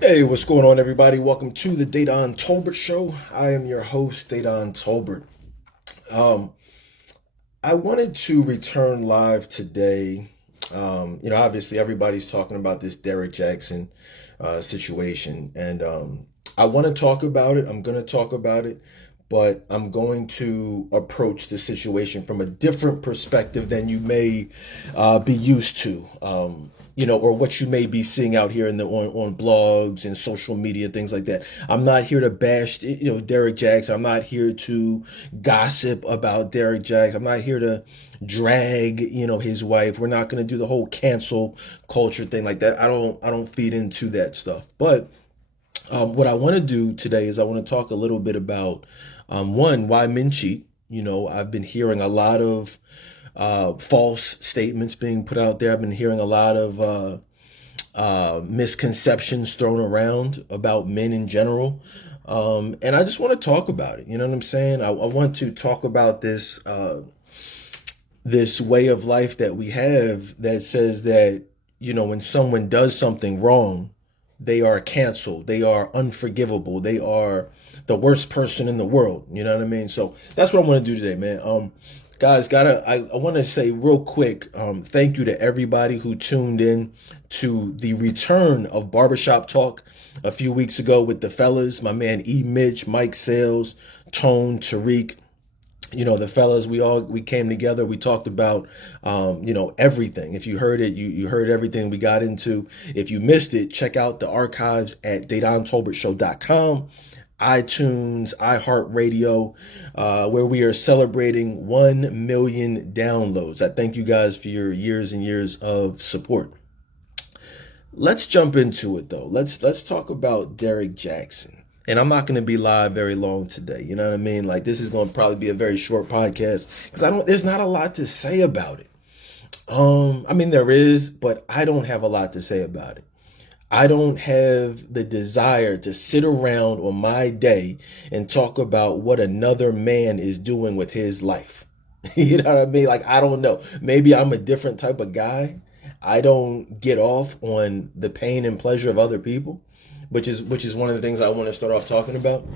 Hey, what's going on, everybody? Welcome to the Dedan Tolbert Show. I am your host, Dedan Tolbert. Um, I wanted to return live today. Obviously, everybody's talking about this Derrick Jaxn situation, and I want to talk about it. I'm going to talk about it, but I'm going to approach the situation from a different perspective than you may be used to. Or what you may be seeing out here on blogs and social media, things like that. I'm not here to bash, Derrick Jaxn. I'm not here to gossip about Derrick Jaxn. I'm not here to drag, his wife. We're not going to do the whole cancel culture thing like that. I don't feed into that stuff. But what I want to do today is I want to talk a little bit about one, why men cheat. I've been hearing a lot of false statements being put out there. I've been hearing a lot of misconceptions thrown around about men in general. And I just want to talk about it. You know what I'm saying? I want to talk about this way of life that we have that says that, when someone does something wrong, they are canceled. They are unforgivable. They are the worst person in the world. You know what I mean? So that's what I want to do today, man. Guys, I want to say real quick, thank you to everybody who tuned in to the return of Barbershop Talk a few weeks ago with the fellas, my man E. Mitch, Mike Sales, Tone, Tariq. The fellas, we came together. We talked about everything. If you heard it, you heard everything we got into. If you missed it, check out the archives at DadanTolbertShow.com, iTunes, iHeartRadio, where we are celebrating 1 million downloads. I thank you guys for your years and years of support. Let's jump into it though. Let's talk about Derrick Jaxn. And I'm not going to be live very long today. You know what I mean? Like, this is going to probably be a very short podcast because there's not a lot to say about it. There is, but I don't have a lot to say about it. I don't have the desire to sit around on my day and talk about what another man is doing with his life. You know what I mean? Like, I don't know. Maybe I'm a different type of guy. I don't get off on the pain and pleasure of other people, which is one of the things I want to start off talking about.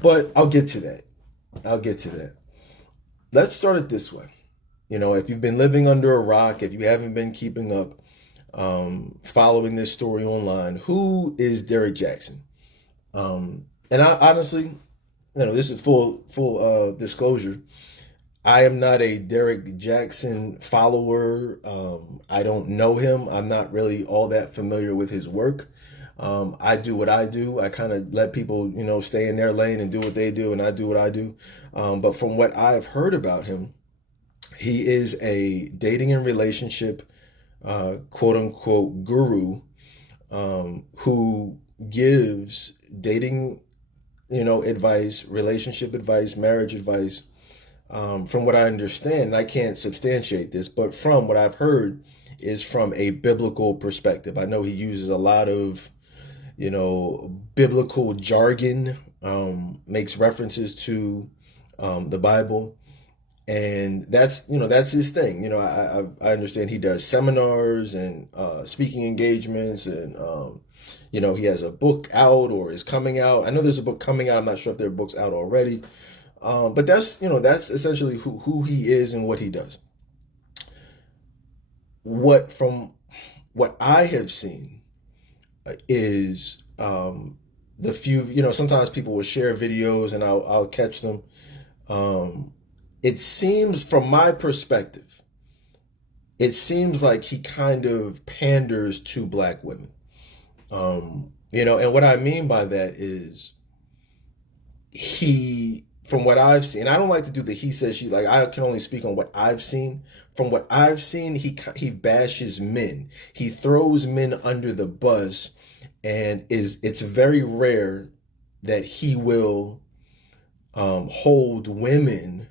But I'll get to that. I'll get to that. Let's start it this way. If you've been living under a rock, if you haven't been keeping up, following this story online, who is Derrick Jaxn? And I honestly, this is full disclosure. I am not a Derrick Jaxn follower. I don't know him. I'm not really all that familiar with his work. I do what I do. I kind of let people, stay in their lane and do what they do, and I do what I do. But from what I've heard about him, he is a dating and relationship, quote unquote, guru, who gives dating, advice, relationship advice, marriage advice. From what I understand, and I can't substantiate this, but from what I've heard is from a biblical perspective. I know he uses a lot of, biblical jargon, makes references to the Bible. And that's his thing. I understand he does seminars and speaking engagements, and he has a book out or is coming out. I know there's a book coming out. I'm not sure if there are books out already. But that's essentially who he is and what he does. From what I have seen is the few, sometimes people will share videos and I'll catch them. It seems, from my perspective, it seems like he kind of panders to black women. And what I mean by that is from what I've seen, I don't like to do the he says she, like, I can only speak on what I've seen. From what I've seen, he bashes men. He throws men under the bus, and it's very rare that he will hold women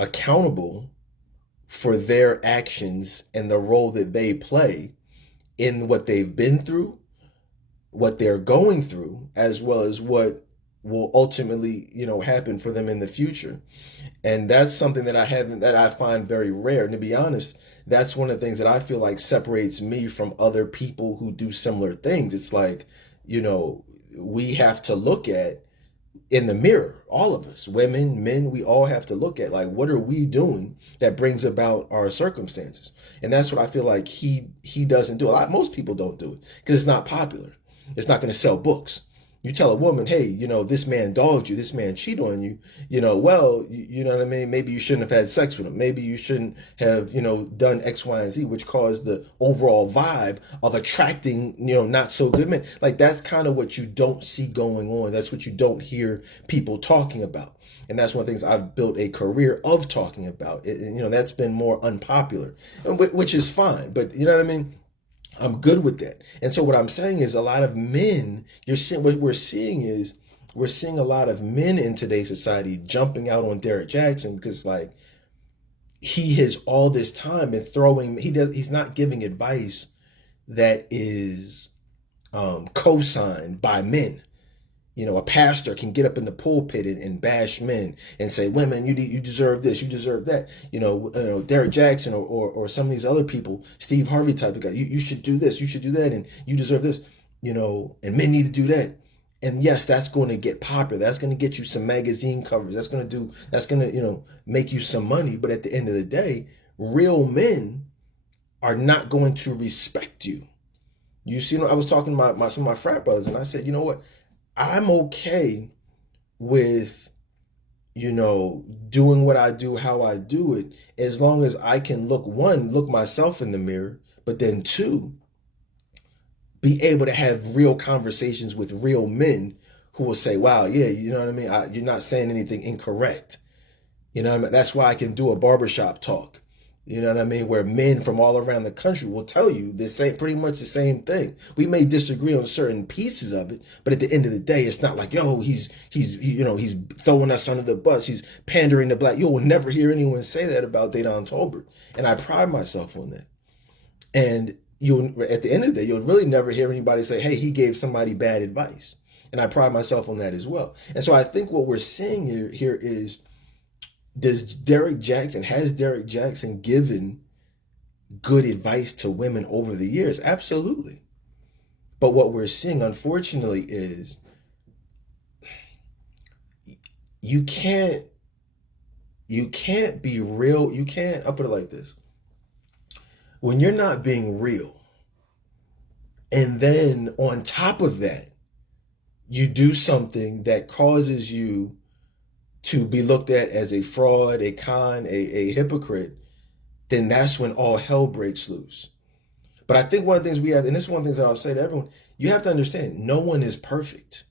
accountable for their actions and the role that they play in what they've been through, what they're going through, as well as what will ultimately, happen for them in the future. And that's something that I find very rare. And to be honest, that's one of the things that I feel like separates me from other people who do similar things. It's like, you know, we have to look at in the mirror, all of us, women, men, we all have to look at, like, what are we doing that brings about our circumstances? And that's what I feel like he doesn't do. Most people don't do it because it's not popular. It's not going to sell books. You tell a woman, hey, this man dogged you, this man cheated on you, well, you know what I mean? Maybe you shouldn't have had sex with him. Maybe you shouldn't have, done X, Y, and Z, which caused the overall vibe of attracting, not so good men. Like, that's kind of what you don't see going on. That's what you don't hear people talking about. And that's one of the things I've built a career of talking about. That's been more unpopular, which is fine. But you know what I mean? I'm good with that. And so what I'm saying is a lot of men, what we're seeing is we're seeing a lot of men in today's society jumping out on Derrick Jaxn because, like, he has all this time been he's not giving advice that is co-signed by men. A pastor can get up in the pulpit and bash men and say, women, you deserve this, you deserve that. Derrick Jaxn or some of these other people, Steve Harvey type of guy, you should do this, you should do that, and you deserve this, and men need to do that. And yes, that's going to get popular. That's going to get you some magazine covers. That's going to make you some money. But at the end of the day, real men are not going to respect you. You see, I was talking to some of my frat brothers, and I said, you know what? I'm okay with, doing what I do, how I do it, as long as I can look myself in the mirror, but then two, be able to have real conversations with real men who will say, wow, yeah, you know what I mean? You're not saying anything incorrect. You know what I mean? That's why I can do a barbershop talk. You know what I mean? Where men from all around the country will tell you pretty much the same thing. We may disagree on certain pieces of it, but at the end of the day, it's not like, yo, he's throwing us under the bus. He's pandering to black. You will never hear anyone say that about Dedan Tolbert. And I pride myself on that. And at the end of the day, you'll really never hear anybody say, hey, he gave somebody bad advice. And I pride myself on that as well. And so I think what we're seeing here is, has Derrick Jaxn given good advice to women over the years? Absolutely. But what we're seeing, unfortunately, is you can't be real. I'll put it like this. When you're not being real, and then on top of that, you do something that causes you to be looked at as a fraud, a con, a hypocrite, then that's when all hell breaks loose. But I think one of the things we have, and this is one of the things that I'll say to everyone, you have to understand, no one is perfect.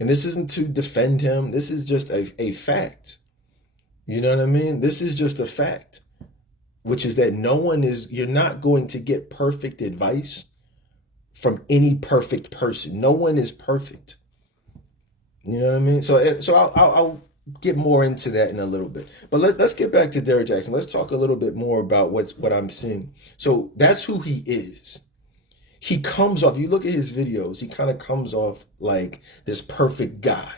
And this isn't to defend him. This is just a fact. You know what I mean? This is just a fact, which is that you're not going to get perfect advice from any perfect person. No one is perfect. You know what I mean? So I'll get more into that in a little bit. But let's get back to Derrick Jaxn. Let's talk a little bit more about what I'm seeing. So that's who he is. He comes off, you look at his videos, he kind of comes off like this perfect guy.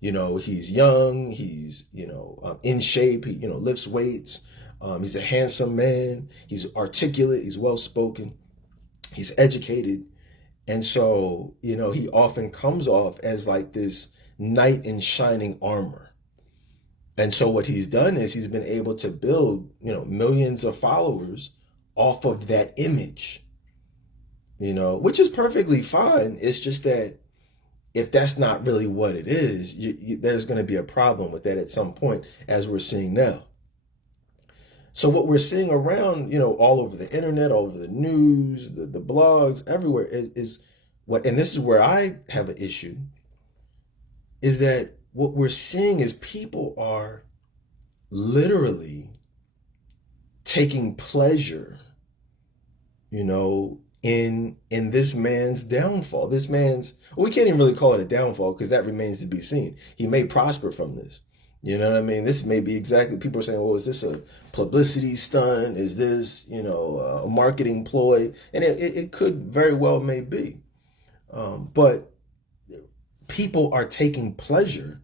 He's young, he's, in shape, he, lifts weights. He's a handsome man. He's articulate, he's well-spoken, he's educated. And so, he often comes off as like this knight in shining armor. And so what he's done is he's been able to build, millions of followers off of that image, which is perfectly fine. It's just that if that's not really what it is, there's going to be a problem with that at some point, as we're seeing now. So what we're seeing around, all over the internet, all over the news, the blogs, everywhere is what, and this is where I have an issue, is that what we're seeing is people are literally taking pleasure, in this man's downfall. We can't even really call it a downfall because that remains to be seen. He may prosper from this. You know what I mean? This may be exactly, people are saying, well, is this a publicity stunt? Is this, a marketing ploy? And it could very well may be. But people are taking pleasure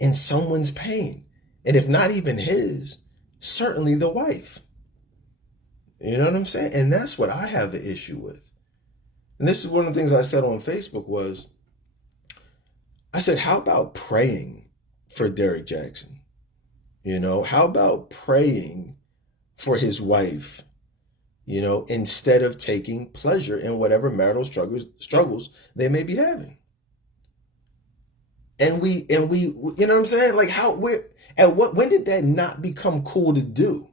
in someone's pain. And if not even his, certainly the wife. You know what I'm saying? And that's what I have the issue with. And this is one of the things I said on Facebook was, I said, how about praying for Derrick Jaxn? You know, how about praying for his wife, you know, instead of taking pleasure in whatever marital struggles they may be having? And we, you know what I'm saying? Like when did that not become cool to do?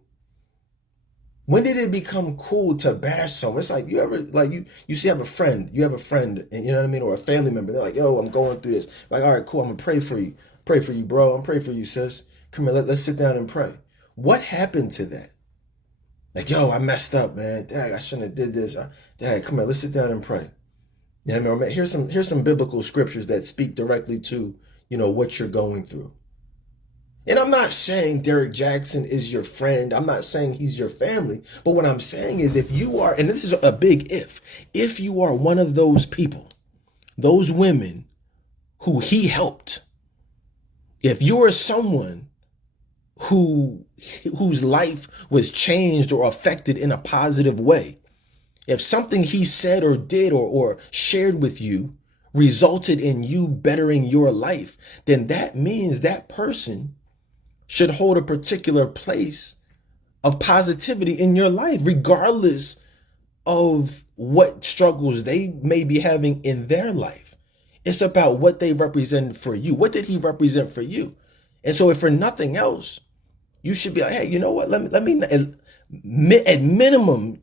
When did it become cool to bash someone? It's like you ever, like you see, have a friend, and you know what I mean? Or a family member. They're like, yo, I'm going through this. Like, all right, cool. I'm gonna pray for you. Pray for you, bro. I'm praying for you, sis. Come here, let's sit down and pray. What happened to that? Like, yo, I messed up, man. Dad, I shouldn't have did this. Dad, come here, let's sit down and pray. You know what I mean? Here's some biblical scriptures that speak directly to, you know, what you're going through. And I'm not saying Derrick Jaxn is your friend. I'm not saying he's your family. But what I'm saying is if you are, and this is a big if you are one of those people, those women who he helped, if you are someone whose life was changed or affected in a positive way, if something he said or did or shared with you resulted in you bettering your life, then that means that person should hold a particular place of positivity in your life, regardless of what struggles they may be having in their life. It's about what they represent for you. What did he represent for you? And so if for nothing else, you should be like, hey, you know what? Let me at minimum,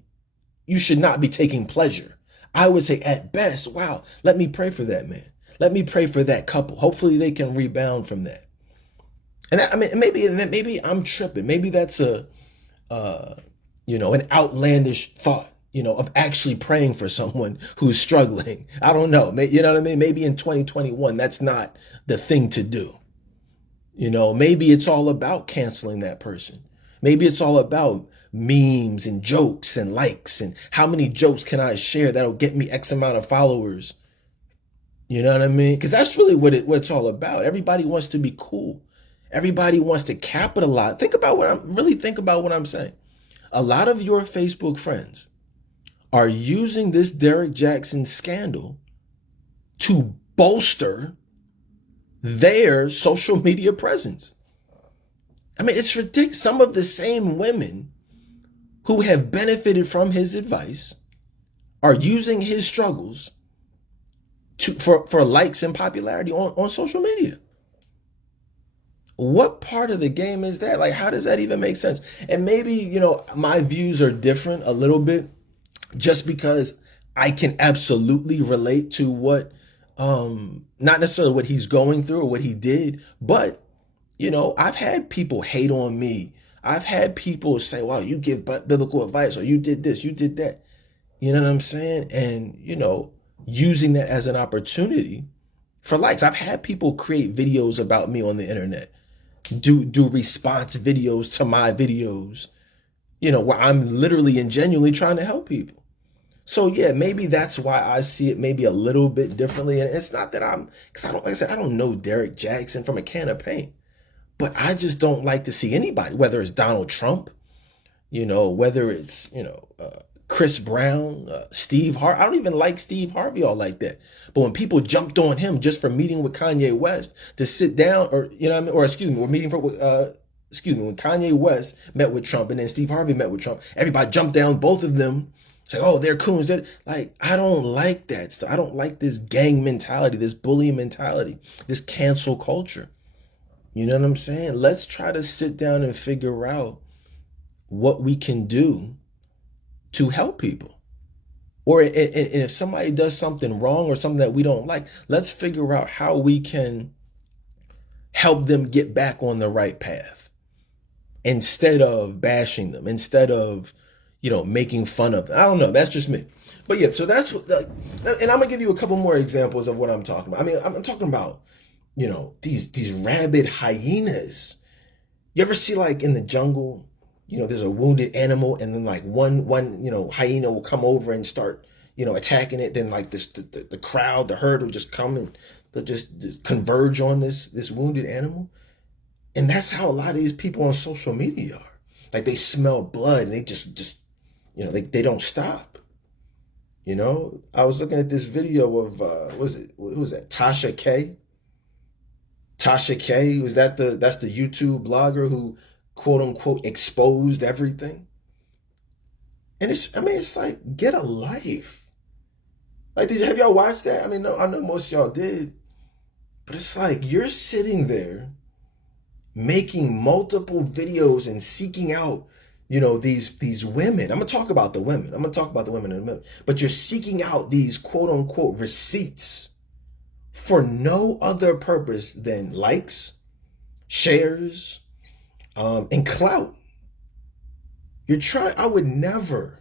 you should not be taking pleasure. I would say at best, wow, let me pray for that man. Let me pray for that couple. Hopefully they can rebound from that. And that, I mean, maybe I'm tripping. Maybe that's an outlandish thought, you know, of actually praying for someone who's struggling. I don't know. You know what I mean? Maybe in 2021, that's not the thing to do. You know, maybe it's all about canceling that person. Maybe it's all about memes and jokes and likes and how many jokes can I share that'll get me X amount of followers. You know what I mean? Because that's really what it's all about. Everybody wants to be cool. Everybody wants to capitalize. Think about what I'm saying. A lot of your Facebook friends are using this Derrick Jaxn scandal to bolster their social media presence. I mean, it's ridiculous. Some of the same women who have benefited from his advice are using his struggles for likes and popularity on social media. What part of the game is that? Like, how does that even make sense? And maybe, you know, my views are different a little bit just because I can absolutely relate to what, not necessarily what he's going through or what he did, but, you know, I've had people hate on me. I've had people say, wow, you give biblical advice, or you did this, you did that. You know what I'm saying? And, you know, using that as an opportunity for likes. I've had people create videos about me on the internet, do response videos to my videos, you know, where I'm literally and genuinely trying to help people. So yeah, maybe that's why I see it maybe a little bit differently. And it's not that I don't know Derrick Jaxn from a can of paint, but I just don't like to see anybody, whether it's Donald Trump, you know, whether it's, you know, Chris Brown, Steve Harvey. I don't even like Steve Harvey all like that. But when people jumped on him just for meeting with Kanye West to sit down, or, you know what I mean? Or when Kanye West met with Trump and then Steve Harvey met with Trump, everybody jumped down, both of them. Say, oh, they're coons. Like, I don't like that stuff. I don't like this gang mentality, this bullying mentality, this cancel culture. You know what I'm saying? Let's try to sit down and figure out what we can do to help people. Or and if somebody does something wrong or something that we don't like, let's figure out how we can help them get back on the right path instead of bashing them, instead of, you know, making fun of them. I don't know. That's just me. But yeah, so that's what, and I'm gonna give you a couple more examples of what I'm talking about. I mean, I'm talking about, you know, these rabid hyenas. You ever see, like, in the jungle, you know, there's a wounded animal, and then like one you know, hyena will come over and start, you know, attacking it. Then like the crowd, the herd will just come and They'll just converge on this wounded animal. And that's how a lot of these people on social media are. Like they smell blood and they just they don't stop. I was looking at this video of what was that? Tasha K. Tasha K. That's the YouTube blogger who quote unquote exposed everything. And it's like, get a life. Like, have y'all watched that? I mean, no, I know most of y'all did. But it's like you're sitting there making multiple videos and seeking out, these women. I'm gonna talk about the women. I'm gonna talk about the women in a minute. But you're seeking out these quote unquote receipts for no other purpose than likes, shares, and clout. I would never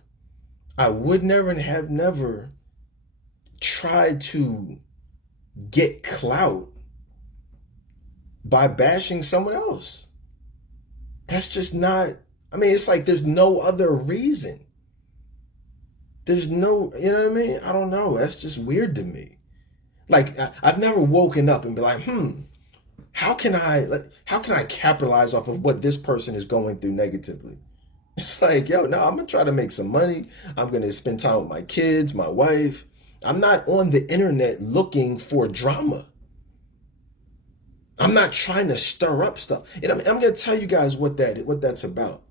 and have never tried to get clout by bashing someone else. That's just not, it's like there's no other reason. There's no, you know what I mean? I don't know. That's just weird to me. Like, I've never woken up and be like, how can I capitalize off of what this person is going through negatively? It's like, I'm going to try to make some money. I'm going to spend time with my kids, my wife. I'm not on the internet looking for drama. I'm not trying to stir up stuff. And I'm going to tell you guys what that's about.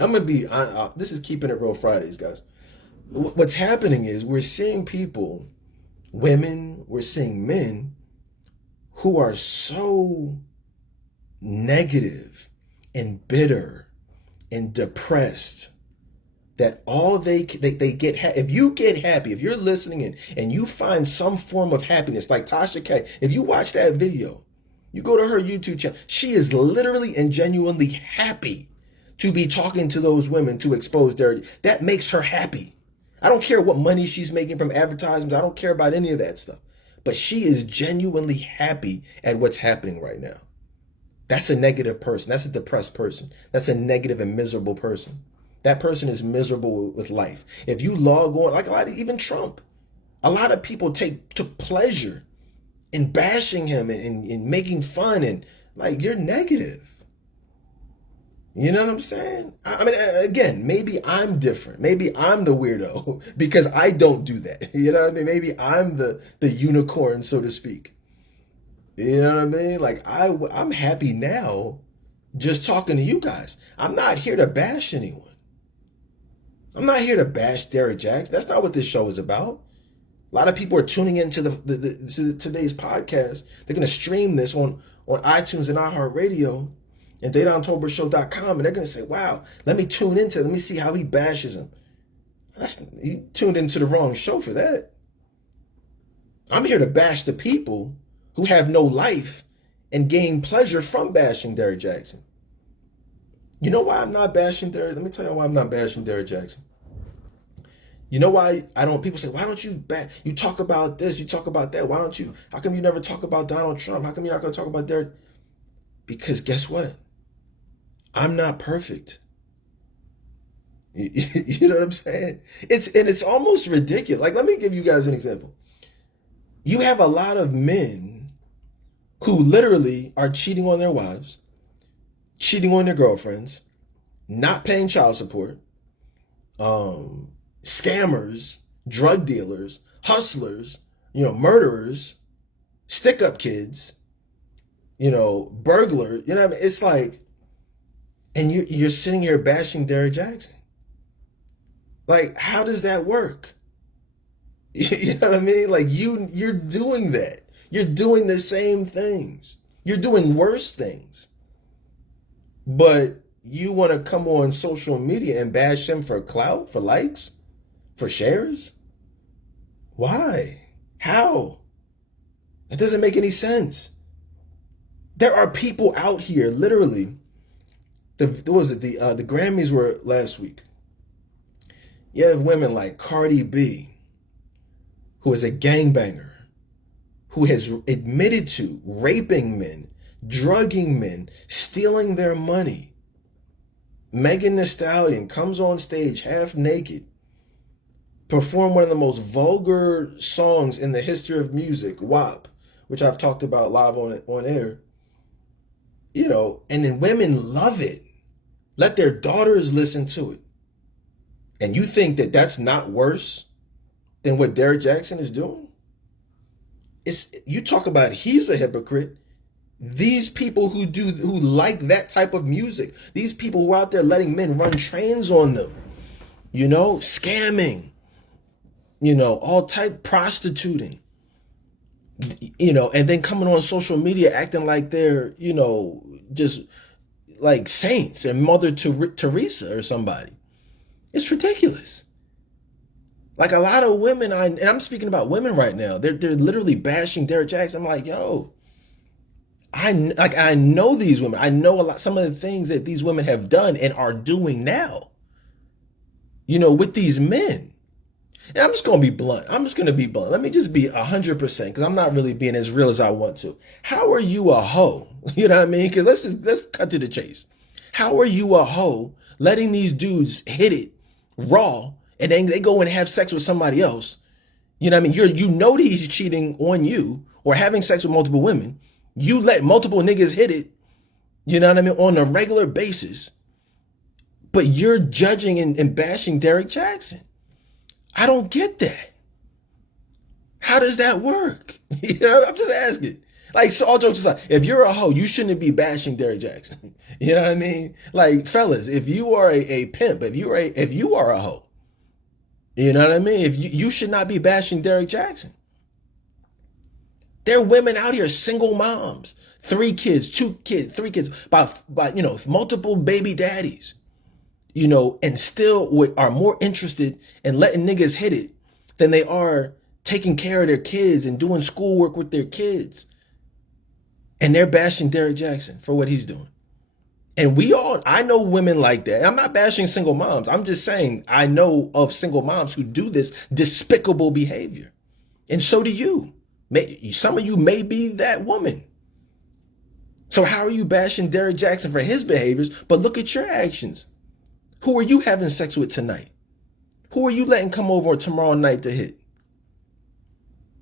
I'm going to be, this is Keeping It Real Fridays, guys. What's happening is we're seeing people, women, we're seeing men who are so negative and bitter and depressed that all they get, if you get happy, if you're listening and you find some form of happiness, like Tasha K, if you watch that video, you go to her YouTube channel, she is literally and genuinely happy to be talking to those women to expose that makes her happy. I don't care what money she's making from advertisements. I don't care about any of that stuff. But she is genuinely happy at what's happening right now. That's a negative person. That's a depressed person. That's a negative and miserable person. That person is miserable with life. If you log on, like even Trump, a lot of people took pleasure in bashing him and making fun, and like, you're negative. You know what I'm saying? Again, maybe I'm different. Maybe I'm the weirdo because I don't do that. You know what I mean? Maybe I'm the unicorn, so to speak. You know what I mean? Like, I'm happy now just talking to you guys. I'm not here to bash anyone. I'm not here to bash Derrick Jaxn. That's not what this show is about. A lot of people are tuning into to today's podcast. They're going to stream this on iTunes and iHeartRadio and DedanTolbertShow.com, and they're going to say, wow, let me tune into it. Let me see how he bashes him. You tuned into the wrong show for that. I'm here to bash the people who have no life and gain pleasure from bashing Derrick Jaxn. You know why I'm not bashing Derrick? Let me tell you why I'm not bashing Derrick Jaxn. You know why people say, why don't you you talk about this, you talk about that, how come you never talk about Donald Trump? How come you're not going to talk about Derrick? Because guess what? I'm not perfect. You know what I'm saying? It's almost ridiculous. Like, let me give you guys an example. You have a lot of men who literally are cheating on their wives, cheating on their girlfriends, not paying child support, scammers, drug dealers, hustlers, murderers, stick-up kids, burglar. You know what I mean? It's like, and you're sitting here bashing Derrick Jaxn. Like, how does that work? You know what I mean? Like, you're doing that. You're doing the same things. You're doing worse things. But you want to come on social media and bash him for clout, for likes, for shares? Why? How? It doesn't make any sense. There are people out here, literally. The Grammys were last week. You have women like Cardi B, who is a gangbanger, who has admitted to raping men, drugging men, stealing their money. Megan Thee Stallion comes on stage half naked, perform one of the most vulgar songs in the history of music, WAP, which I've talked about live on air, and then women love it. Let their daughters listen to it. And you think that that's not worse than what Derrick Jaxn is doing? You talk about he's a hypocrite. These people who like that type of music, these people who are out there letting men run trains on them, scamming, all type prostituting, and then coming on social media acting like they're, just like saints and Mother Teresa or somebody. It's ridiculous. Like a lot of women, and I'm speaking about women right now, they're literally bashing Derrick Jaxn. I'm like, yo, I know these women. I know some of the things that these women have done and are doing now, with these men. And I'm just going to be blunt. Let me just be 100% because I'm not really being as real as I want to. How are you a hoe? You know what I mean? Because let's cut to the chase. How are you a hoe letting these dudes hit it raw and then they go and have sex with somebody else? You know what I mean? You know that he's cheating on you or having sex with multiple women. You let multiple niggas hit it, you know what I mean, on a regular basis. But you're judging and bashing Derrick Jaxn. I don't get that. How does that work? I'm just asking. Like, so all jokes aside, if you're a hoe, you shouldn't be bashing Derrick Jaxn. You know what I mean? Like, fellas, if you are a pimp, if you are a hoe, you know what I mean? If you should not be bashing Derrick Jaxn. There are women out here, single moms, 3 kids, 2 kids, 3 kids, by multiple baby daddies, and still are more interested in letting niggas hit it than they are taking care of their kids and doing schoolwork with their kids. And they're bashing Derrick Jaxn for what he's doing. And I know women like that. And I'm not bashing single moms. I'm just saying I know of single moms who do this despicable behavior. And so do you. Some of you may be that woman. So how are you bashing Derrick Jaxn for his behaviors? But look at your actions. Who are you having sex with tonight? Who are you letting come over tomorrow night to hit?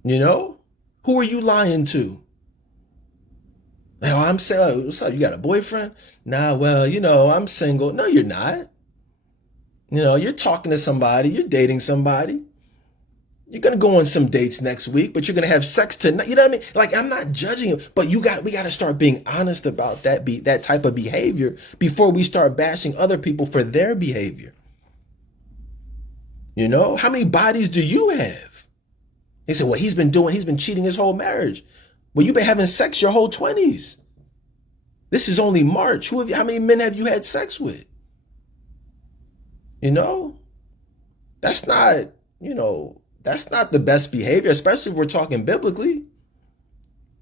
Who are you lying to? I'm saying, what's up? You got a boyfriend? Nah, well, I'm single. No, you're not. You're talking to somebody. You're dating somebody. You're going to go on some dates next week, but you're going to have sex tonight. You know what I mean? Like, I'm not judging you, but we got to start being honest about that type of behavior before we start bashing other people for their behavior. How many bodies do you have? They say, well, he's been cheating his whole marriage. Well, you've been having sex your whole 20s. This is only March. How many men have you had sex with? That's not, that's not the best behavior, especially if we're talking biblically.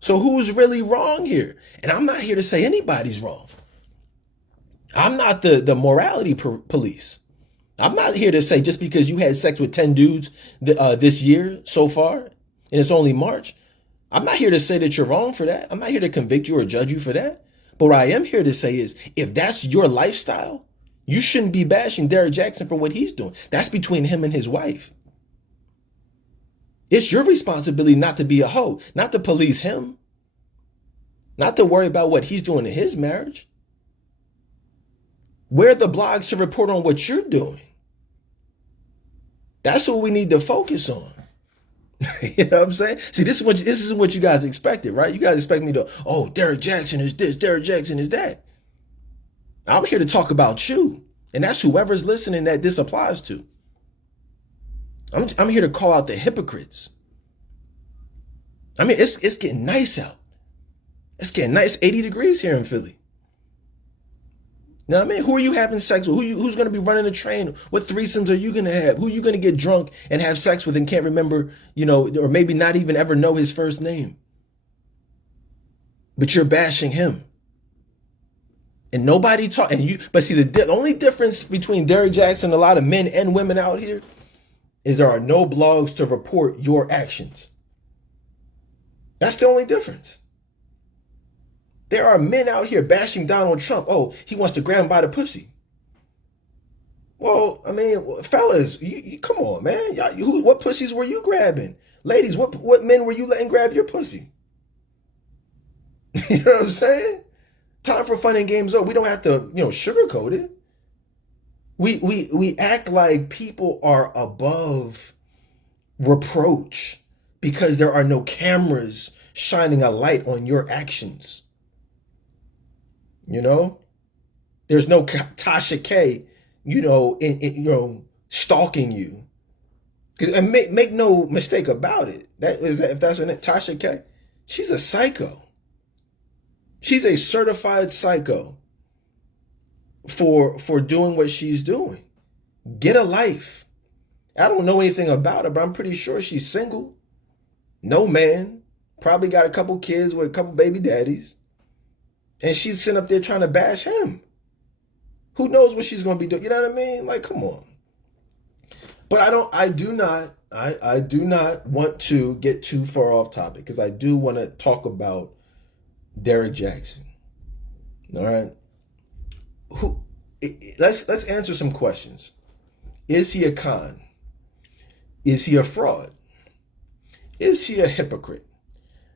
So who's really wrong here? And I'm not here to say anybody's wrong. I'm not the morality police. I'm not here to say just because you had sex with 10 dudes this year so far, and it's only March, I'm not here to say that you're wrong for that. I'm not here to convict you or judge you for that. But what I am here to say is, if that's your lifestyle, you shouldn't be bashing Derrick Jaxn for what he's doing. That's between him and his wife. It's your responsibility not to be a hoe, not to police him, not to worry about what he's doing in his marriage. Where are the blogs to report on what you're doing? That's what we need to focus on. You know what I'm saying? See, this is what you guys expected, right? You guys expect me to, Derrick Jaxn is this, Derrick Jaxn is that. I'm here to talk about you. And that's whoever's listening that this applies to. I'm here to call out the hypocrites. I mean, it's getting nice out. It's getting nice, 80 degrees here in Philly. You know what I mean? Who are you having sex with? Who's going to be running a train? What threesomes are you going to have? Who are you going to get drunk and have sex with and can't remember, or maybe not even ever know his first name? But you're bashing him. And nobody but see, the only difference between Derrick Jaxn and a lot of men and women out here is there are no blogs to report your actions. That's the only difference. There are men out here bashing Donald Trump. Oh, he wants to grab him by the pussy. Well, I mean, fellas, you come on, man. What pussies were you grabbing? Ladies, what men were you letting grab your pussy? You know what I'm saying? Time for fun and games over. We don't have to, sugarcoat it. We act like people are above reproach because there are no cameras shining a light on your actions. There's no Tasha K, stalking you. And make no mistake about it. If that's her name, Tasha K, she's a psycho. She's a certified psycho for doing what she's doing. Get a life. I don't know anything about her, but I'm pretty sure she's single. No man. Probably got a couple kids with a couple baby daddies. And she's sitting up there trying to bash him. Who knows what she's going to be doing? You know what I mean? Like, come on. But I do not want to get too far off topic because I do want to talk about Derrick Jaxn. All right. Let's answer some questions. Is he a con? Is he a fraud? Is he a hypocrite?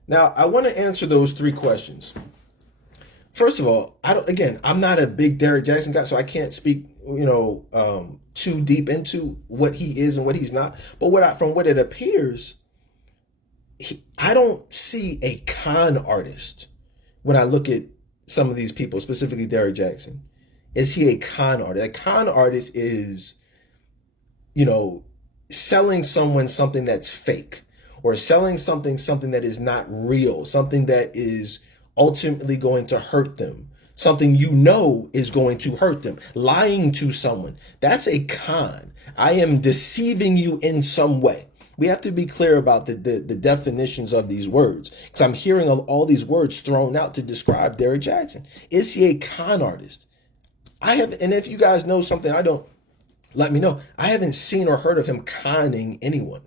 Now, I want to answer those three questions. First of all, I'm not a big Derrick Jaxn guy, so I can't speak, too deep into what he is and what he's not. But from what it appears, I don't see a con artist when I look at some of these people, specifically Derrick Jaxn. Is he a con artist? A con artist is, selling someone something that's fake, or selling something that is not real, something that is ultimately going to hurt them, something is going to hurt them. Lying to someone, that's a con. I am deceiving you in some way. We have to be clear about the definitions of these words, because I'm hearing all these words thrown out to describe Derrick Jaxn. Is he a con artist? And if you guys know something I don't, let me know. I haven't seen or heard of him conning anyone.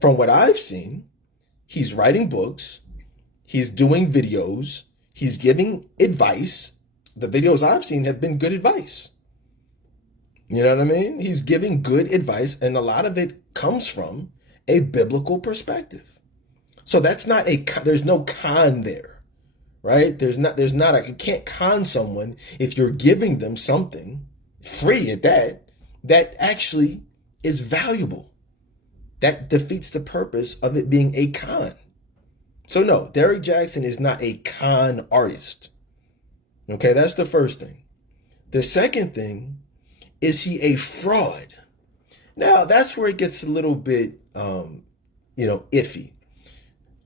From what I've seen, he's writing books, he's doing videos, he's giving advice. The videos I've seen have been good advice. You know what I mean? He's giving good advice, and a lot of it comes from a biblical perspective. So that's not there's no con there, right? You can't con someone if you're giving them something free at that actually is valuable. That defeats the purpose of it being a con. So no, Derrick Jaxn is not a con artist. Okay, that's the first thing. The second thing, is he a fraud? Now, that's where it gets a little bit, iffy.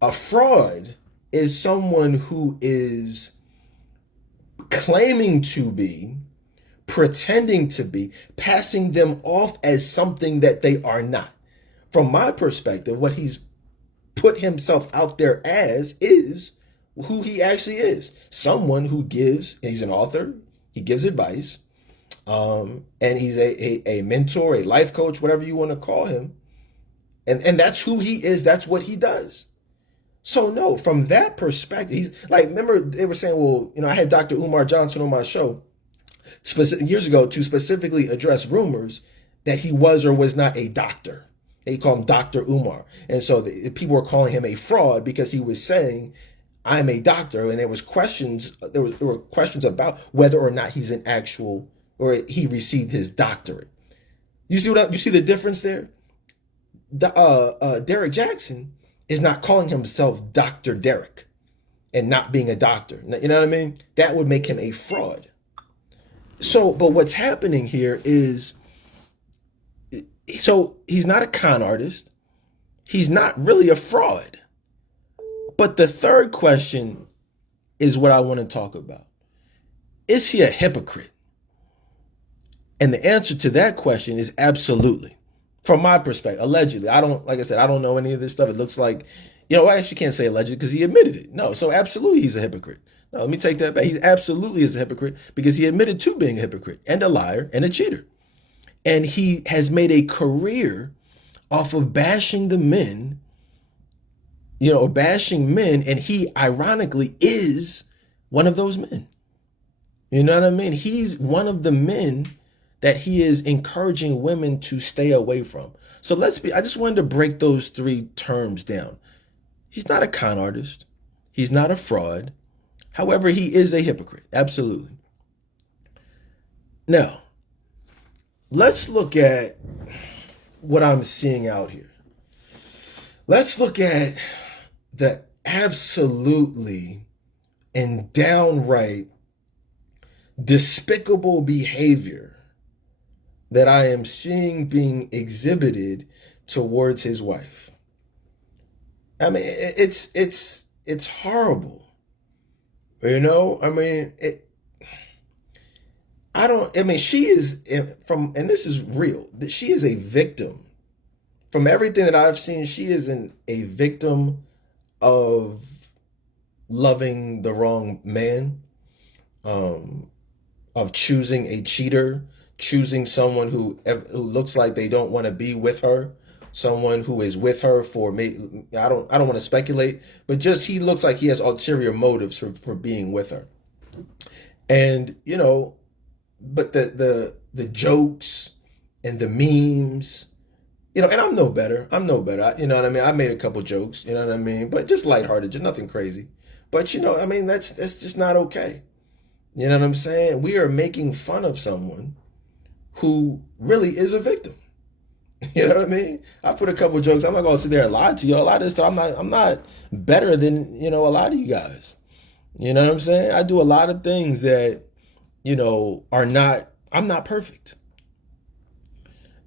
A fraud is someone who is claiming to be, pretending to be, passing them off as something that they are not. From my perspective, what he's put himself out there as is who he actually is. Someone who he's an author, he gives advice, and he's a mentor, a life coach, whatever you want to call him. And that's who he is. That's what he does. So no, from that perspective, he's like, remember they were saying, well, I had Dr. Umar Johnson on my show years ago to specifically address rumors that he was or was not a doctor. They call him Dr. Umar. And so people were calling him a fraud because he was saying, I'm a doctor. And there were questions about whether or not he's an actual, or he received his doctorate. You see the difference there? Derrick Jaxn is not calling himself Dr. Derrick and not being a doctor. You know what I mean? That would make him a fraud. So, but what's happening here is, so he's not a con artist. He's not really a fraud. But the third question is what I want to talk about. Is he a hypocrite? And the answer to that question is absolutely. From my perspective, allegedly. Like I said, I don't know any of this stuff. It looks like, I actually can't say allegedly because he admitted it. No, so absolutely he's a hypocrite. No, let me take that back. He absolutely is a hypocrite because he admitted to being a hypocrite and a liar and a cheater. And he has made a career off of bashing the men, bashing men. And he ironically is one of those men. You know what I mean? He's one of the men that he is encouraging women to stay away from. So I just wanted to break those three terms down. He's not a con artist. He's not a fraud. However, he is a hypocrite. Absolutely. Now, let's look at what I'm seeing out here. Let's look at the absolutely and downright despicable behavior that I am seeing being exhibited towards his wife. I mean, it's horrible. You know, I mean, she is and this is real, that she is a victim. From everything that I've seen, she is a victim of loving the wrong man, of choosing a cheater, choosing someone who looks like they don't want to be with her, someone who is with her for I don't want to speculate, but just he looks like he has ulterior motives for being with her. And you know, but the jokes and the memes, you know, and I'm no better. You know what I mean? I made a couple jokes, you know what I mean? But just lighthearted, just nothing crazy. But you know, I mean, that's just not okay. You know what I'm saying? We are making fun of someone who really is a victim. You know what I mean? I put a couple jokes. I'm not gonna sit there and lie to you. A lot of this stuff, I'm not better than, you know, a lot of you guys. You know what I'm saying? I do a lot of things that, you know, I'm not perfect.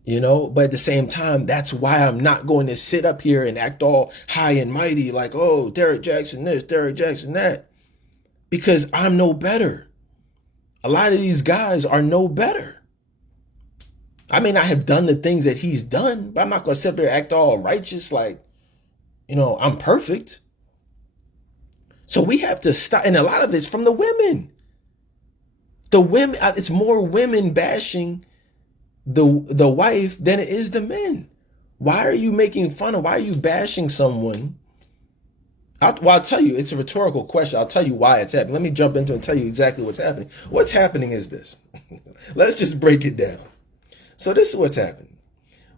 You know, but at the same time, that's why I'm not going to sit up here and act all high and mighty like, oh, Derrick Jaxn this, Derrick Jaxn that, because I'm no better. A lot of these guys are no better. I may not have done the things that he's done, but I'm not going to sit there and act all righteous like, you know, I'm perfect. So we have to stop. And a lot of it's from the women. The women, it's more women bashing the wife than it is the men. Why are you making fun of, why are you bashing someone? I'll tell you, it's a rhetorical question. I'll tell you why it's happening. Let me jump into it and tell you exactly what's happening. What's happening is this. Let's just break it down. So this is what's happening.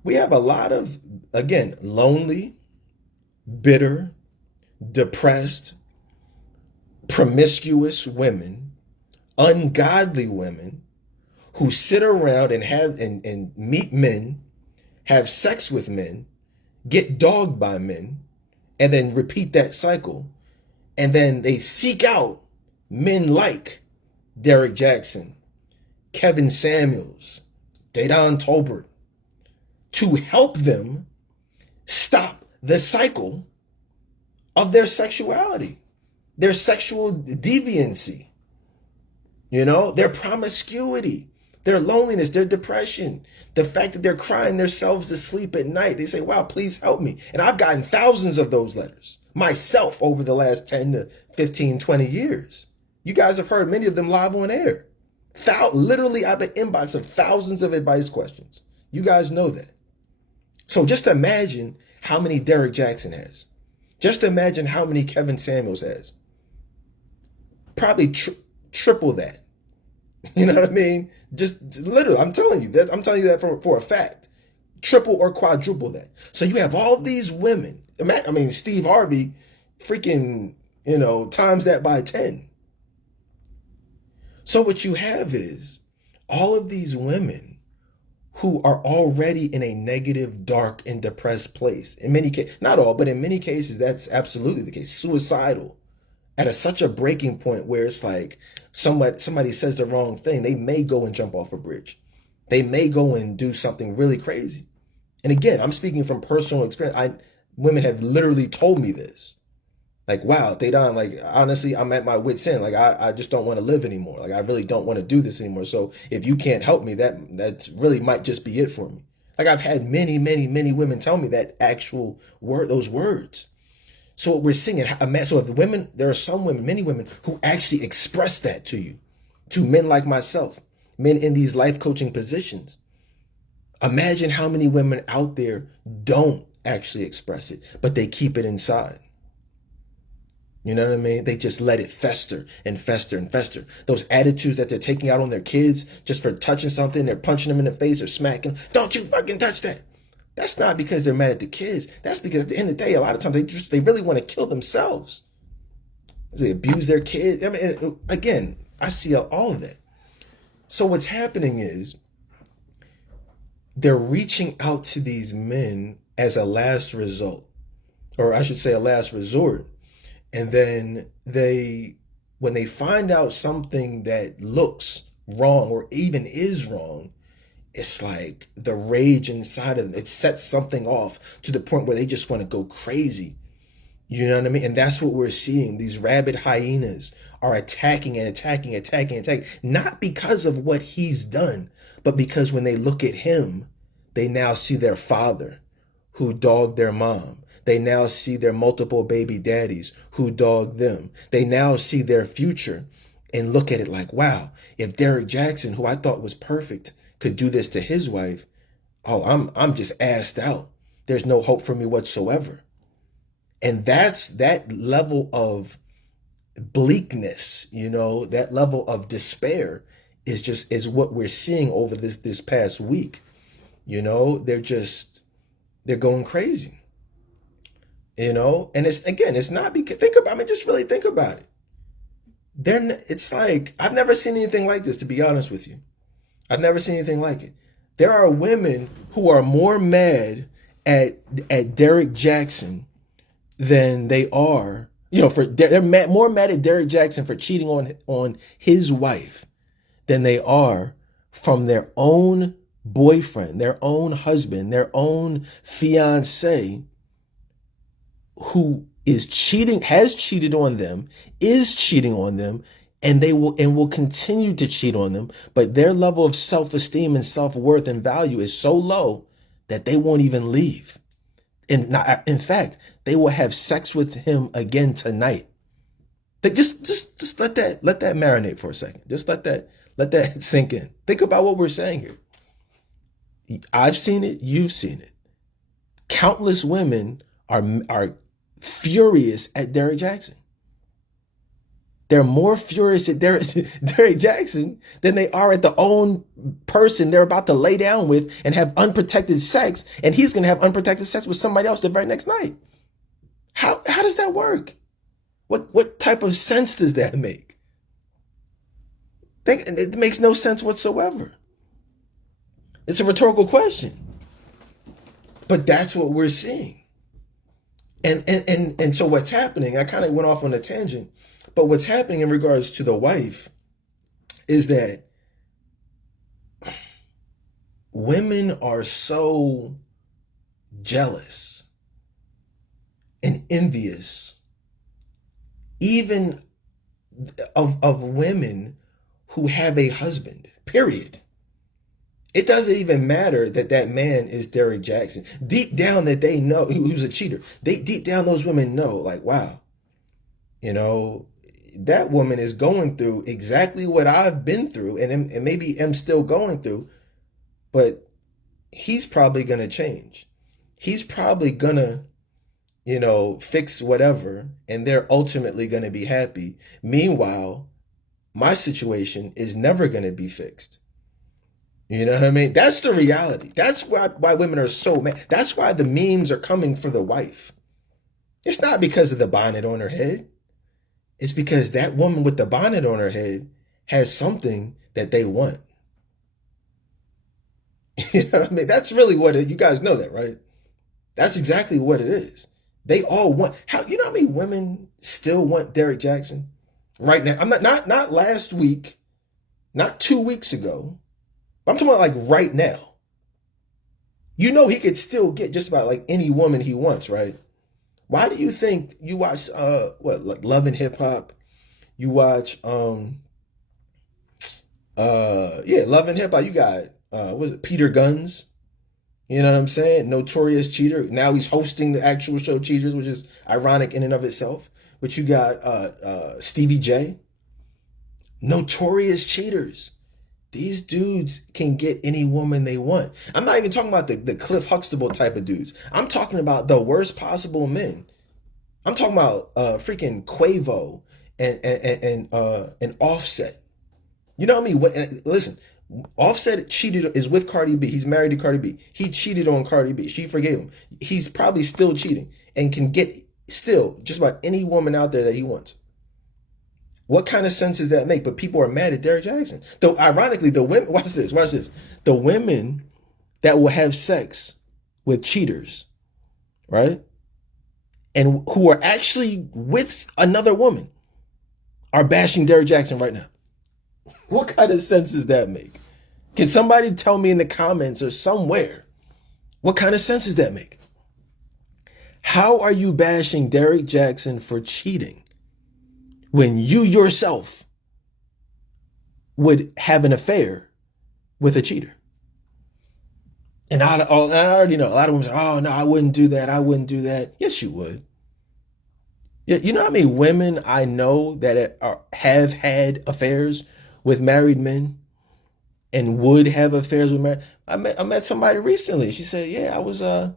We have a lot of, again, lonely, bitter, depressed, promiscuous women, ungodly women who sit around and and meet men, have sex with men, get dogged by men, and then repeat that cycle. And then they seek out men like Derrick Jaxn, Kevin Samuels, Dedan Tolbert, to help them stop the cycle of their sexuality, their sexual deviancy, you know, their promiscuity, their loneliness, their depression, the fact that they're crying themselves to sleep at night. They say, wow, please help me. And I've gotten thousands of those letters myself over the last 10 to 15, 20 years. You guys have heard many of them live on air. Literally, I have an inbox of thousands of advice questions. You guys know that. So just imagine how many Derrick Jaxn has. Just imagine how many Kevin Samuels has. Probably triple that. You know what I mean? Just literally, I'm telling you that for a fact. Triple or quadruple that. So you have all these women. I mean, Steve Harvey, freaking, you know, times that by 10. So what you have is all of these women who are already in a negative, dark, and depressed place. In many cases, not all, but in many cases, that's absolutely the case. Suicidal. At such a breaking point where it's like somebody says the wrong thing, they may go and jump off a bridge. They may go and do something really crazy. And again, I'm speaking from personal experience. Women have literally told me this. Like, wow, Dedan, like, honestly, I'm at my wit's end. Like, I just don't want to live anymore. Like, I really don't want to do this anymore. So if you can't help me, that's really might just be it for me. Like, I've had many, many, many women tell me that actual word, those words. So what we're seeing, so if the women, there are some women, many women who actually express that to you, to men like myself, men in these life coaching positions. Imagine how many women out there don't actually express it, but they keep it inside. You know what I mean? They just let it fester and fester and fester. Those attitudes that they're taking out on their kids just for touching something, they're punching them in the face or smacking. Don't you fucking touch that. That's not because they're mad at the kids. That's because at the end of the day, a lot of times they really want to kill themselves. They abuse their kids. I mean, again, I see all of that. So what's happening is they're reaching out to these men as a last result, or I should say a last resort. And then when they find out something that looks wrong or even is wrong, it's like the rage inside of them. It sets something off to the point where they just want to go crazy. You know what I mean? And that's what we're seeing. These rabid hyenas are attacking and attacking, attacking, attacking. Not because of what he's done, but because when they look at him, they now see their father who dogged their mom. They now see their multiple baby daddies who dogged them. They now see their future and look at it like, wow, if Derrick Jaxn, who I thought was perfect, could do this to his wife, oh, I'm just assed out. There's no hope for me whatsoever. And that's that level of bleakness, that level of despair is what we're seeing over this past week. They're going crazy. And it's not because, just really think about it. It's like, I've never seen anything like this, to be honest with you. I've never seen anything like it. There are women who are more mad at Derrick Jaxn than they are, they're more mad at Derrick Jaxn for cheating on his wife than they are from their own boyfriend, their own husband, their own fiance, who is cheating, has cheated on them, is cheating on them, and will continue to cheat on them. But their level of self-esteem and self-worth and value is so low that they won't even leave. And in fact, they will have sex with him again tonight. Just let that marinate for a second. Just let that sink in. Think about what we're saying here. I've seen it. You've seen it. Countless women are furious at Derrick Jaxn. They're more furious at Derrick Jaxn than they are at the own person they're about to lay down with and have unprotected sex, and he's going to have unprotected sex with somebody else the very next night. How does that work? What type of sense does that make? It makes no sense whatsoever. It's a rhetorical question. But that's what we're seeing. And so what's happening, I kind of went off on a tangent, but what's happening in regards to the wife is that women are so jealous and envious, even of women who have a husband, period. It doesn't even matter that man is Derrick Jaxn. Deep down that they know who's a cheater. Deep down those women know, like, wow, that woman is going through exactly what I've been through and maybe am still going through, but he's probably going to change. He's probably going to, fix whatever, and they're ultimately going to be happy. Meanwhile, my situation is never going to be fixed. You know what I mean? That's the reality. That's why women are so mad. That's why the memes are coming for the wife. It's not because of the bonnet on her head. It's because that woman with the bonnet on her head has something that they want. You know what I mean? That's really what you guys know that, right? That's exactly what it is. They all want, how many women still want Derrick Jaxn right now? I'm not last week, not 2 weeks ago. I'm talking about like right now. He could still get just about like any woman he wants, right? Why do you think you watch like Love and Hip Hop? You watch Love and Hip Hop. You got was it Peter Guns? You know what I'm saying? Notorious cheater. Now he's hosting the actual show Cheaters, which is ironic in and of itself. But you got Stevie J. Notorious cheaters. These dudes can get any woman they want. I'm not even talking about the Cliff Huxtable type of dudes. I'm talking about the worst possible men. I'm talking about freaking Quavo and Offset. You know what I mean? Listen, Offset is with Cardi B. He's married to Cardi B. He cheated on Cardi B. She forgave him. He's probably still cheating and can get still just about any woman out there that he wants. What kind of sense does that make? But people are mad at Derrick Jaxn. Though ironically, the women, watch this. The women that will have sex with cheaters, right? And who are actually with another woman are bashing Derrick Jaxn right now. What kind of sense does that make? Can somebody tell me in the comments or somewhere, what kind of sense does that make? How are you bashing Derrick Jaxn for cheating when you yourself would have an affair with a cheater? And I already know a lot of women say, oh, no, I wouldn't do that. I wouldn't do that. Yes, you would. You know how many women I know that have had affairs with married men and would have affairs with married? I met somebody recently. She said, yeah, I was, I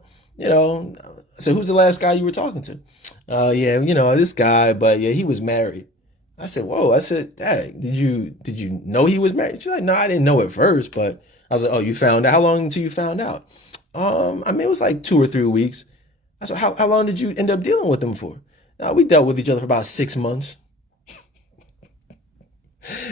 said, who's the last guy you were talking to? Yeah, this guy, but yeah, he was married. I said, whoa. I said, Dad, did you know he was married? She's like, no, I didn't know at first, but I was like, oh, you found out? How long until you found out? It was like 2 or 3 weeks. I said, how long did you end up dealing with him for? We dealt with each other for about 6 months.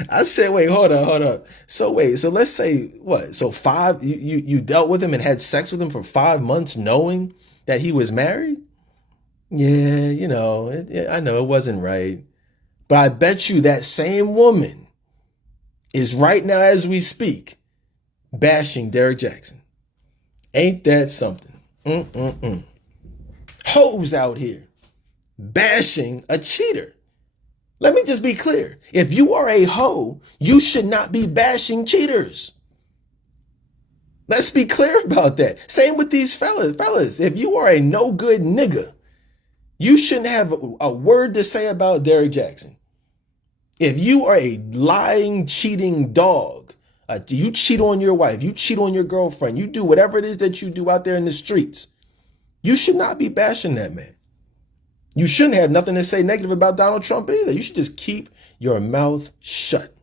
I said, wait, hold up. So let's say what? So you dealt with him and had sex with him for 5 months knowing that he was married? Yeah, I know it wasn't right. But I bet you that same woman is right now as we speak bashing Derrick Jaxn. Ain't that something? Hoes out here bashing a cheater. Let me just be clear. If you are a hoe, you should not be bashing cheaters. Let's be clear about that. Same with these fellas. If you are a no good nigga, you shouldn't have a word to say about Derrick Jaxn. If you are a lying, cheating dog, you cheat on your wife, you cheat on your girlfriend, you do whatever it is that you do out there in the streets, you should not be bashing that man. You shouldn't have nothing to say negative about Donald Trump either. You should just keep your mouth shut.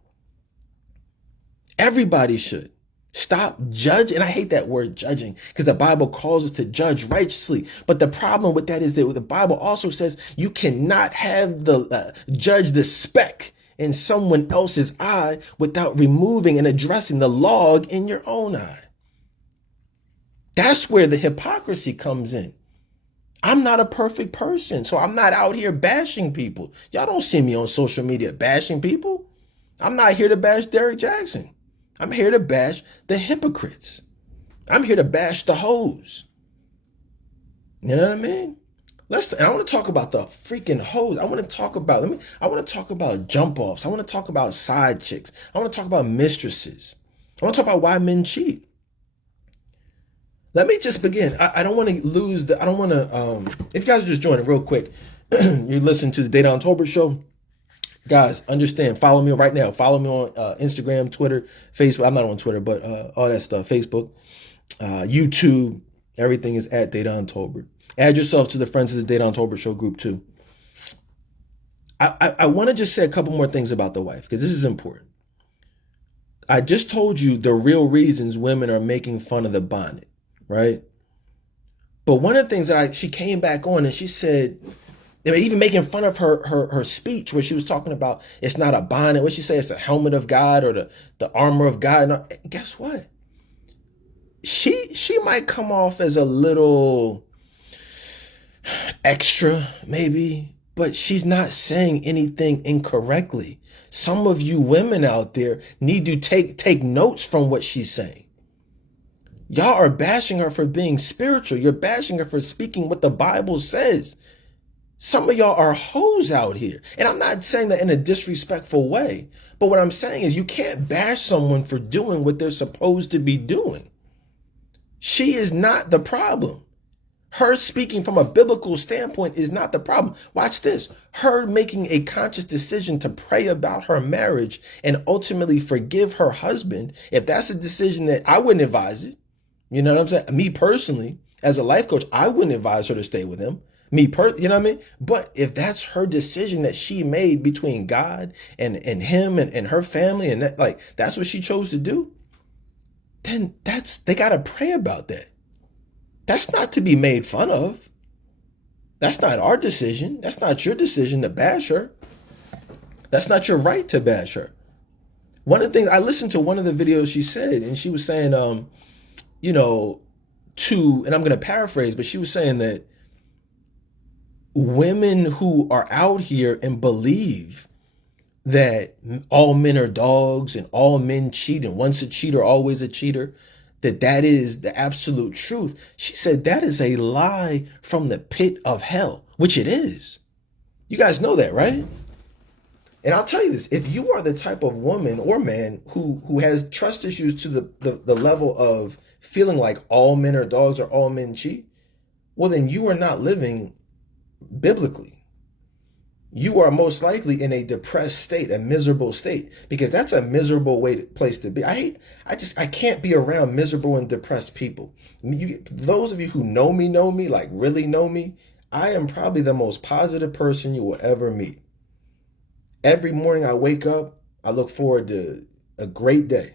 Everybody should. Stop judging. And I hate that word judging because the Bible calls us to judge righteously. But the problem with that is that the Bible also says you cannot have the judge the speck in someone else's eye without removing and addressing the log in your own eye. That's where the hypocrisy comes in. I'm not a perfect person, so I'm not out here bashing people. Y'all don't see me on social media bashing people. I'm not here to bash Derrick Jaxn. I'm here to bash the hypocrites. I'm here to bash the hoes. You know what I mean? And I want to talk about the freaking hoes. I want to talk about jump offs. I want to talk about side chicks. I want to talk about mistresses. I want to talk about why men cheat. Let me just begin. I don't want to lose I don't want to, if you guys are just joining real quick, you listen to the Dedan Tolbert show. Guys, understand, follow me right now. Follow me on Instagram, Twitter, Facebook. I'm not on Twitter, but all that stuff, Facebook, YouTube, everything is at Dedan Tolbert. Add yourself to the Friends of the Dedan Tolbert show group too. I want to just say a couple more things about the wife, because this is important. I just told you the real reasons women are making fun of the bonnet. Right. But one of the things that she came back on and she said, they were even making fun of her speech where she was talking about it's not a bonnet. What she say? It's the helmet of God or the armor of God. And guess what? She might come off as a little extra, maybe, but she's not saying anything incorrectly. Some of you women out there need to take notes from what she's saying. Y'all are bashing her for being spiritual. You're bashing her for speaking what the Bible says. Some of y'all are hoes out here. And I'm not saying that in a disrespectful way. But what I'm saying is you can't bash someone for doing what they're supposed to be doing. She is not the problem. Her speaking from a biblical standpoint is not the problem. Watch this. Her making a conscious decision to pray about her marriage and ultimately forgive her husband. If that's a decision that I wouldn't advise it. You know what I'm saying? Me personally, as a life coach, I wouldn't advise her to stay with him. You know what I mean? But if that's her decision that she made between God and him and her family, and that's what she chose to do, then they got to pray about that. That's not to be made fun of. That's not our decision. That's not your decision to bash her. That's not your right to bash her. One of the things I listened to one of the videos she said, and she was saying, you know, and I'm going to paraphrase, but she was saying that women who are out here and believe that all men are dogs and all men cheat and once a cheater, always a cheater, that is the absolute truth. She said that is a lie from the pit of hell, which it is. You guys know that, right? And I'll tell you this, if you are the type of woman or man who has trust issues to the level of feeling like all men are dogs or all men cheat, well, then you are not living biblically. You are most likely in a depressed state, a miserable state, because that's a miserable place to be. I can't be around miserable and depressed people. Those of you who know me, like really know me, I am probably the most positive person you will ever meet. Every morning I wake up, I look forward to a great day.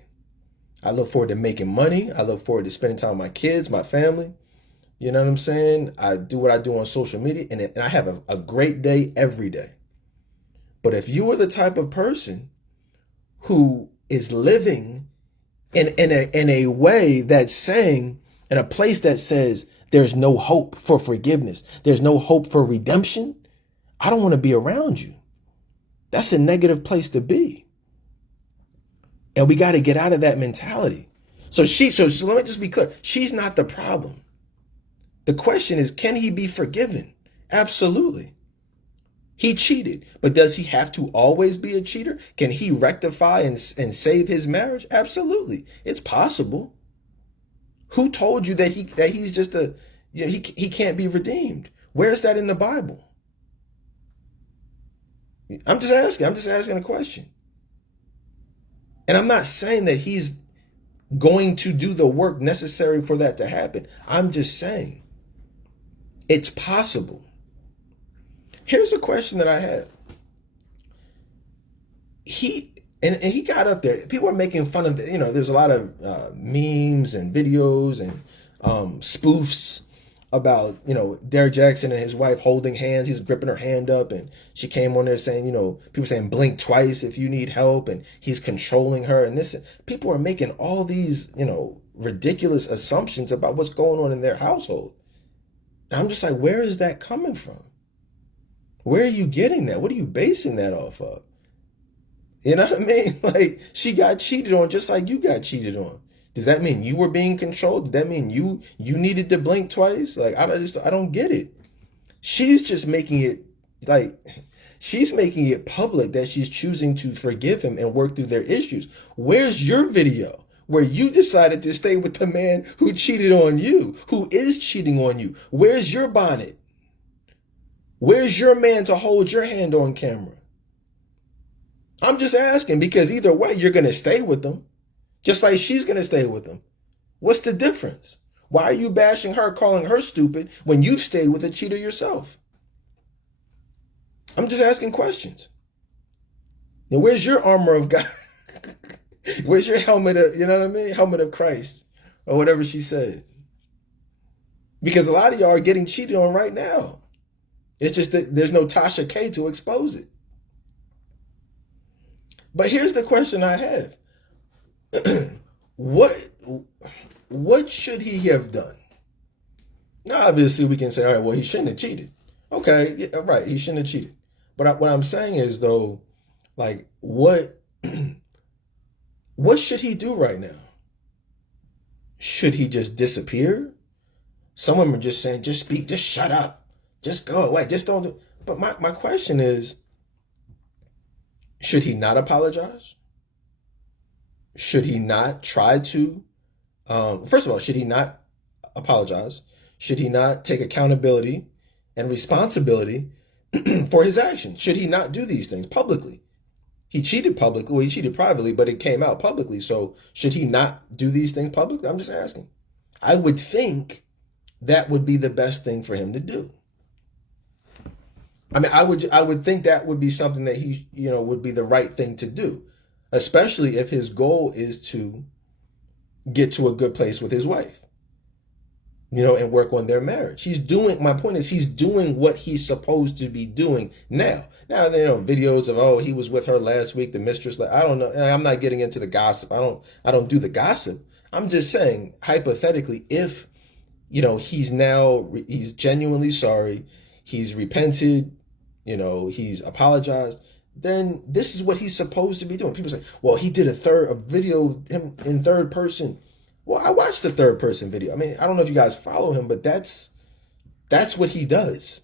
I look forward to making money. I look forward to spending time with my kids, my family. You know what I'm saying? I do what I do on social media, and I have a great day every day. But if you are the type of person who is living in a way that's saying, in a place that says there's no hope for forgiveness, there's no hope for redemption, I don't want to be around you. That's a negative place to be. And we got to get out of that mentality. So let me just be clear. She's not the problem. The question is, can he be forgiven? Absolutely. He cheated, but does he have to always be a cheater? Can he rectify and save his marriage? Absolutely. It's possible. Who told you that he's just he can't be redeemed? Where is that in the Bible? I'm just asking a question. And I'm not saying that he's going to do the work necessary for that to happen. I'm just saying it's possible. Here's a question that I have. He got up there. People are making fun of, there's a lot of memes and videos and spoofs about, Derrick Jaxn and his wife holding hands. He's gripping her hand up, and she came on there saying, people saying blink twice if you need help, and he's controlling her. And this, people are making all these, ridiculous assumptions about what's going on in their household. And I'm just like, where is that coming from? Where are you getting that? What are you basing that off of? You know what I mean? Like, she got cheated on just like you got cheated on. Does that mean you were being controlled? Did that mean you needed to blink twice? Like, I don't get it. She's just making it public that she's choosing to forgive him and work through their issues. Where's your video where you decided to stay with the man who cheated on you, who is cheating on you? Where's your bonnet? Where's your man to hold your hand on camera? I'm just asking, because either way, you're going to stay with them, just like she's going to stay with them. What's the difference? Why are you bashing her, calling her stupid, when you've stayed with a cheater yourself? I'm just asking questions. And where's your armor of God? Where's your helmet of, helmet of Christ, or whatever she said? Because a lot of y'all are getting cheated on right now. It's just that there's no Tasha K to expose it. But here's the question I have. What should he have done? Now, obviously, we can say, all right, well, he shouldn't have cheated. Okay, yeah, right, he shouldn't have cheated. But what I'm saying is, though, like, what should he do right now? Should he just disappear? Some of them are just saying, just speak, just shut up. Just go away. Just don't do. But my question is, should he not apologize? Should he not try to, first of all, should he not apologize? Should he not take accountability and responsibility for his actions? Should he not do these things publicly? He cheated publicly. Well, he cheated privately, but it came out publicly. So should he not do these things publicly? I'm just asking. I would think that would be the best thing for him to do. I mean, I would think that would be something that he, would be the right thing to do, especially if his goal is to get to a good place with his wife. and work on their marriage. My point is, he's doing what he's supposed to be doing now. Now, videos of, oh, he was with her last week, the mistress. I don't know. I'm not getting into the gossip. I don't do the gossip. I'm just saying, hypothetically, if, he's genuinely sorry, he's repented, he's apologized, then this is what he's supposed to be doing. People say, well, he did a video of him in third person. Well, I watched the third person video. I mean, I don't know if you guys follow him, but that's what he does.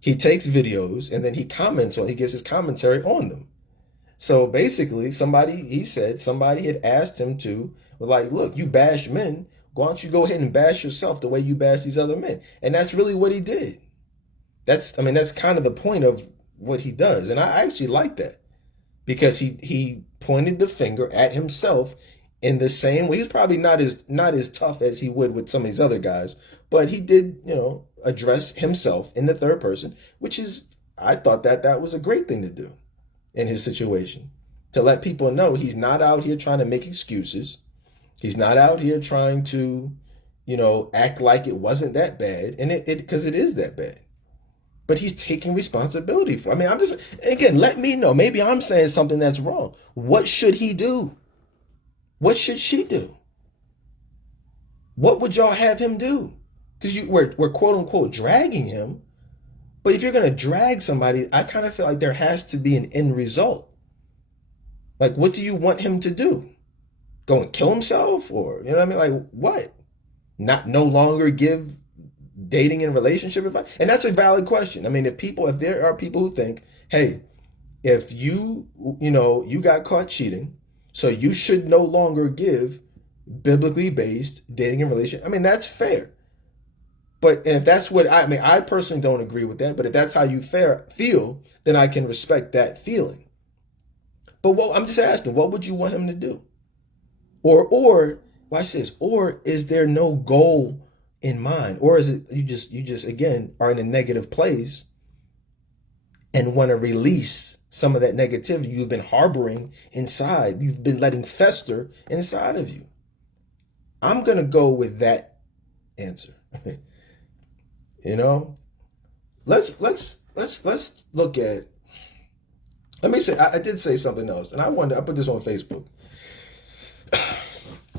He takes videos and then he gives his commentary on them. So basically, he said somebody had asked him to, like, look, you bash men. Why don't you go ahead and bash yourself the way you bash these other men? And that's really what he did. That's kind of the point of what he does. And I actually like that, because he pointed the finger at himself in the same way. He's probably not as tough as he would with some of these other guys, but he did, address himself in the third person, which is, I thought that was a great thing to do in his situation, to let people know he's not out here trying to make excuses. He's not out here trying to, act like it wasn't that bad, and because it is that bad. But he's taking responsibility for it. I mean, I'm just, again, let me know. Maybe I'm saying something that's wrong. What should he do? What should she do? What would y'all have him do? Because we're quote unquote dragging him. But if you're going to drag somebody, I kind of feel like there has to be an end result. Like, what do you want him to do? Go and kill himself? Or, you know what I mean? Like, what? No longer give dating and relationship advice? And that's a valid question. I mean, if there are people who think, hey, if you got caught cheating, so you should no longer give biblically based dating and relationship. I mean, that's fair. And if that's what I personally don't agree with that, but if that's how you feel, then I can respect that feeling. But I'm just asking, what would you want him to do? Or watch this, or is there no goal in mind? Or is it you just again are in a negative place and want to release some of that negativity you've been harboring inside, you've been letting fester inside of you? I'm going to go with that answer. Let's look at, let me say, I did say something else, and I put this on Facebook.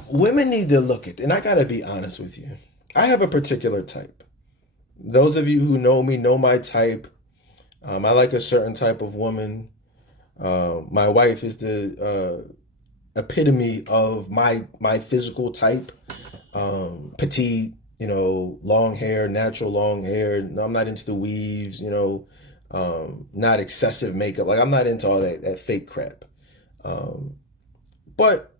Women need to look at, and I got to be honest with you, I have a particular type. Those of you who know me know my type. I like a certain type of woman. My wife is the epitome of my physical type. Petite, long hair, natural long hair. No, I'm not into the weaves, not excessive makeup. Like, I'm not into all that fake crap. But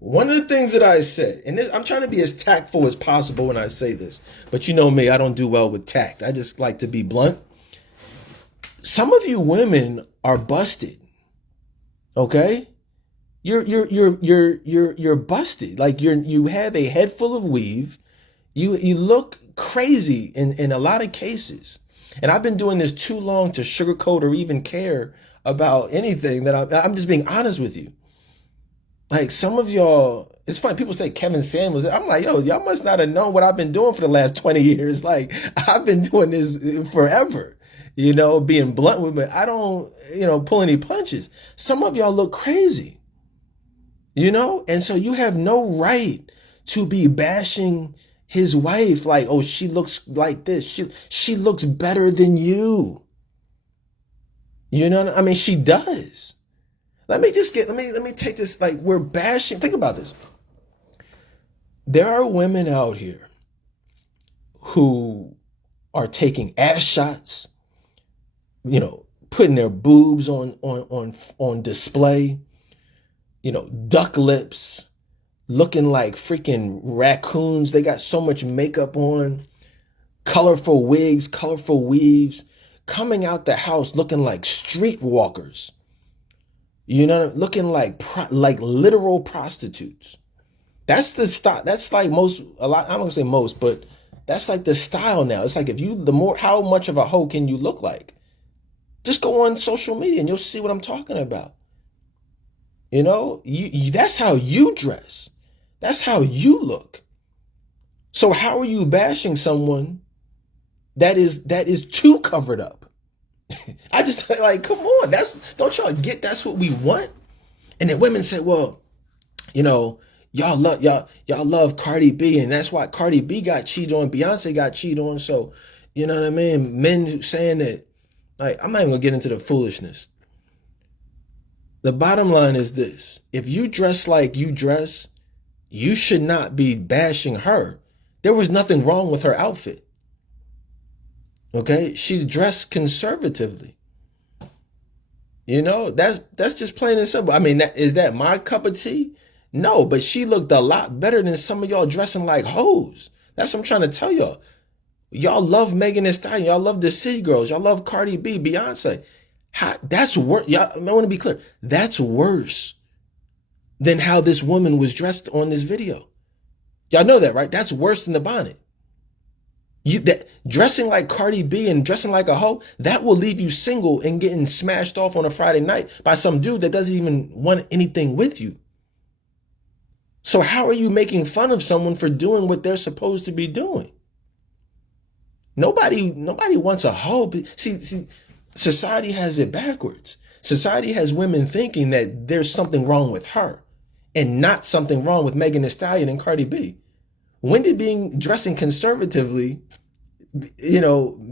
one of the things that I said, and I'm trying to be as tactful as possible when I say this, but you know me, I don't do well with tact. I just like to be blunt. Some of you women are busted. Okay? You're busted. Like, you have a head full of weave. You look crazy in a lot of cases. And I've been doing this too long to sugarcoat or even care about anything. That I'm just being honest with you. Like, some of y'all, it's funny, people say Kevin Samuels. I'm like, yo, y'all must not have known what I've been doing for the last 20 years. Like, I've been doing this forever, being blunt with me. I don't, pull any punches. Some of y'all look crazy, and so you have no right to be bashing his wife. Like, oh, she looks like this. She looks better than you. I mean, she does. Let me take this, like, we're bashing. Think about this. There are women out here who are taking ass shots, putting their boobs on display, duck lips, looking like freaking raccoons. They got so much makeup on, colorful wigs, colorful weaves, coming out the house looking like streetwalkers. Looking like literal prostitutes. That's the style. That's like I'm not gonna say most, but that's like the style now. It's like, how much of a hoe can you look like? Just go on social media and you'll see what I'm talking about. That's how you dress. That's how you look. So how are you bashing someone that is too covered up? I just like, come on, don't y'all get that's what we want? And then women say, well, you know, y'all love Cardi B, and that's why Cardi B got cheated on, Beyonce got cheated on. So, you know what I mean? Men saying that, like, I'm not even gonna get into the foolishness. The bottom line is this: if you dress like you dress, you should not be bashing her. There was nothing wrong with her outfit. Okay, she's dressed conservatively. You know, that's just plain and simple. I mean, is that my cup of tea? No, but she looked a lot better than some of y'all dressing like hoes. That's what I'm trying to tell y'all. Y'all love Megan Thee Stallion. Y'all love the City Girls. Y'all love Cardi B, Beyonce. That's worse. Y'all, I want to be clear. That's worse than how this woman was dressed on this video. Y'all know that, right? That's worse than the bonnet. That dressing like Cardi B and dressing like a hoe, that will leave you single and getting smashed off on a Friday night by some dude that doesn't even want anything with you. So how are you making fun of someone for doing what they're supposed to be doing? Nobody wants a hoe. See, society has it backwards. Society has women thinking that there's something wrong with her and not something wrong with Megan Thee Stallion and Cardi B. When did dressing conservatively,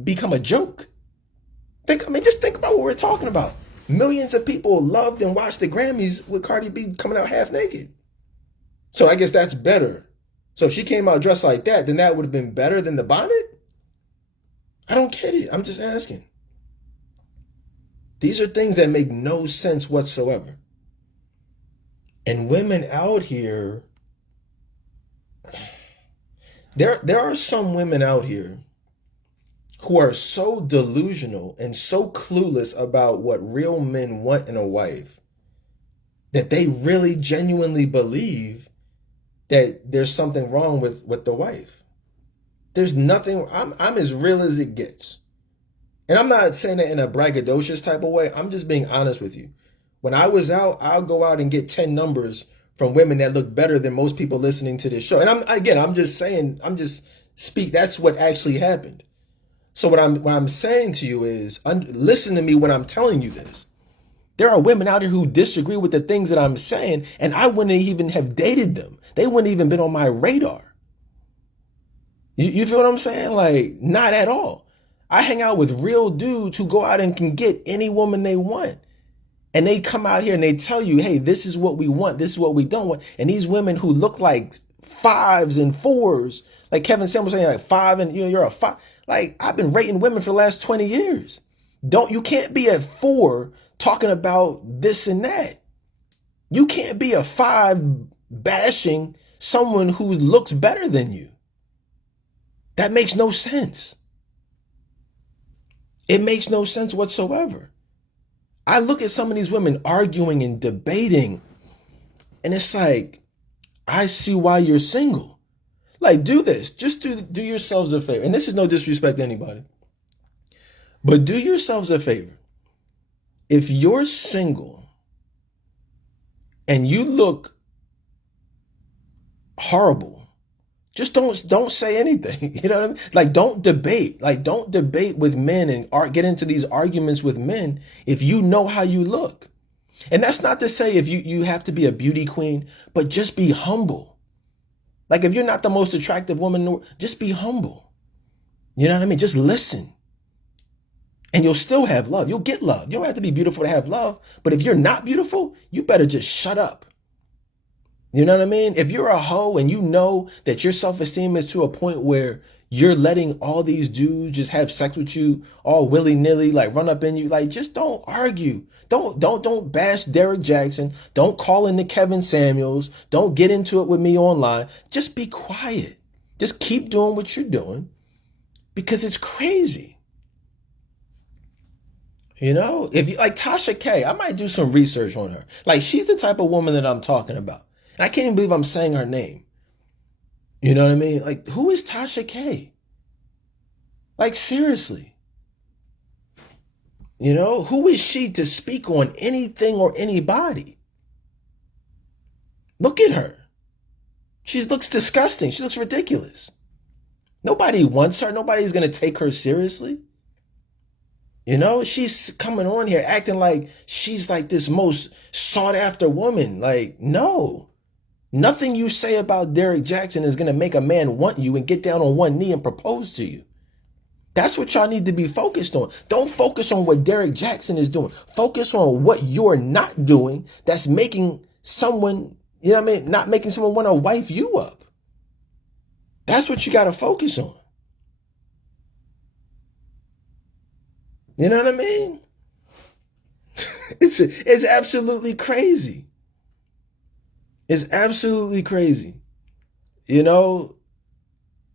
become a joke? Just think about what we're talking about. Millions of people loved and watched the Grammys with Cardi B coming out half naked. So I guess that's better. So if she came out dressed like that, then that would have been better than the bonnet? I don't get it. I'm just asking. These are things that make no sense whatsoever. And women out here, there are some women out here who are so delusional and so clueless about what real men want in a wife that they really genuinely believe that there's something wrong with the wife. There's nothing. I'm as real as it gets. And I'm not saying that in a braggadocious type of way. I'm just being honest with you. When I was out, I'll go out and get 10 numbers from women that look better than most people listening to this show. And I'm just saying, that's what actually happened. So what I'm saying to you is, listen to me when I'm telling you this. There are women out here who disagree with the things that I'm saying, and I wouldn't even have dated them. They wouldn't even been on my radar. You feel what I'm saying? Like, not at all. I hang out with real dudes who go out and can get any woman they want. And they come out here and they tell you, hey, this is what we want. This is what we don't want. And these women who look like 5s and 4s, like Kevin Samuels saying, like 5 and you're a 5. Like, I've been rating women for the last 20 years. You can't be a 4 talking about this and that. You can't be a 5 bashing someone who looks better than you. That makes no sense. It makes no sense whatsoever. I look at some of these women arguing and debating, and it's like, I see why you're single. Like, do this. Just do yourselves a favor. And this is no disrespect to anybody. But do yourselves a favor. If you're single and you look horrible, just don't say anything. You know what I mean? Like, don't debate. Like, don't debate with men and get into these arguments with men if you know how you look. And that's not to say if you have to be a beauty queen, but just be humble. Like, if you're not the most attractive woman in the world, just be humble. You know what I mean? Just listen. And you'll still have love. You'll get love. You don't have to be beautiful to have love. But if you're not beautiful, you better just shut up. You know what I mean? If you're a hoe and you know that your self-esteem is to a point where you're letting all these dudes just have sex with you all willy-nilly, like run up in you, like, just don't argue. Don't bash Derrick Jaxn. Don't call into Kevin Samuels. Don't get into it with me online. Just be quiet. Just keep doing what you're doing because it's crazy. You know, if you like Tasha K, I might do some research on her. Like, she's the type of woman that I'm talking about. And I can't even believe I'm saying her name. You know what I mean? Like, who is Tasha K? Like, seriously. You know, who is she to speak on anything or anybody? Look at her. She looks disgusting. She looks ridiculous. Nobody wants her. Nobody's going to take her seriously. You know, she's coming on here acting like she's like this most sought after woman. Like, no. Nothing you say about Derrick Jaxn is going to make a man want you and get down on one knee and propose to you. That's what y'all need to be focused on. Don't focus on what Derrick Jaxn is doing. Focus on what you're not doing that's making someone, you know what I mean, not making someone want to wife you up. That's what you got to focus on. You know what I mean? It's absolutely crazy. It's absolutely crazy. You know,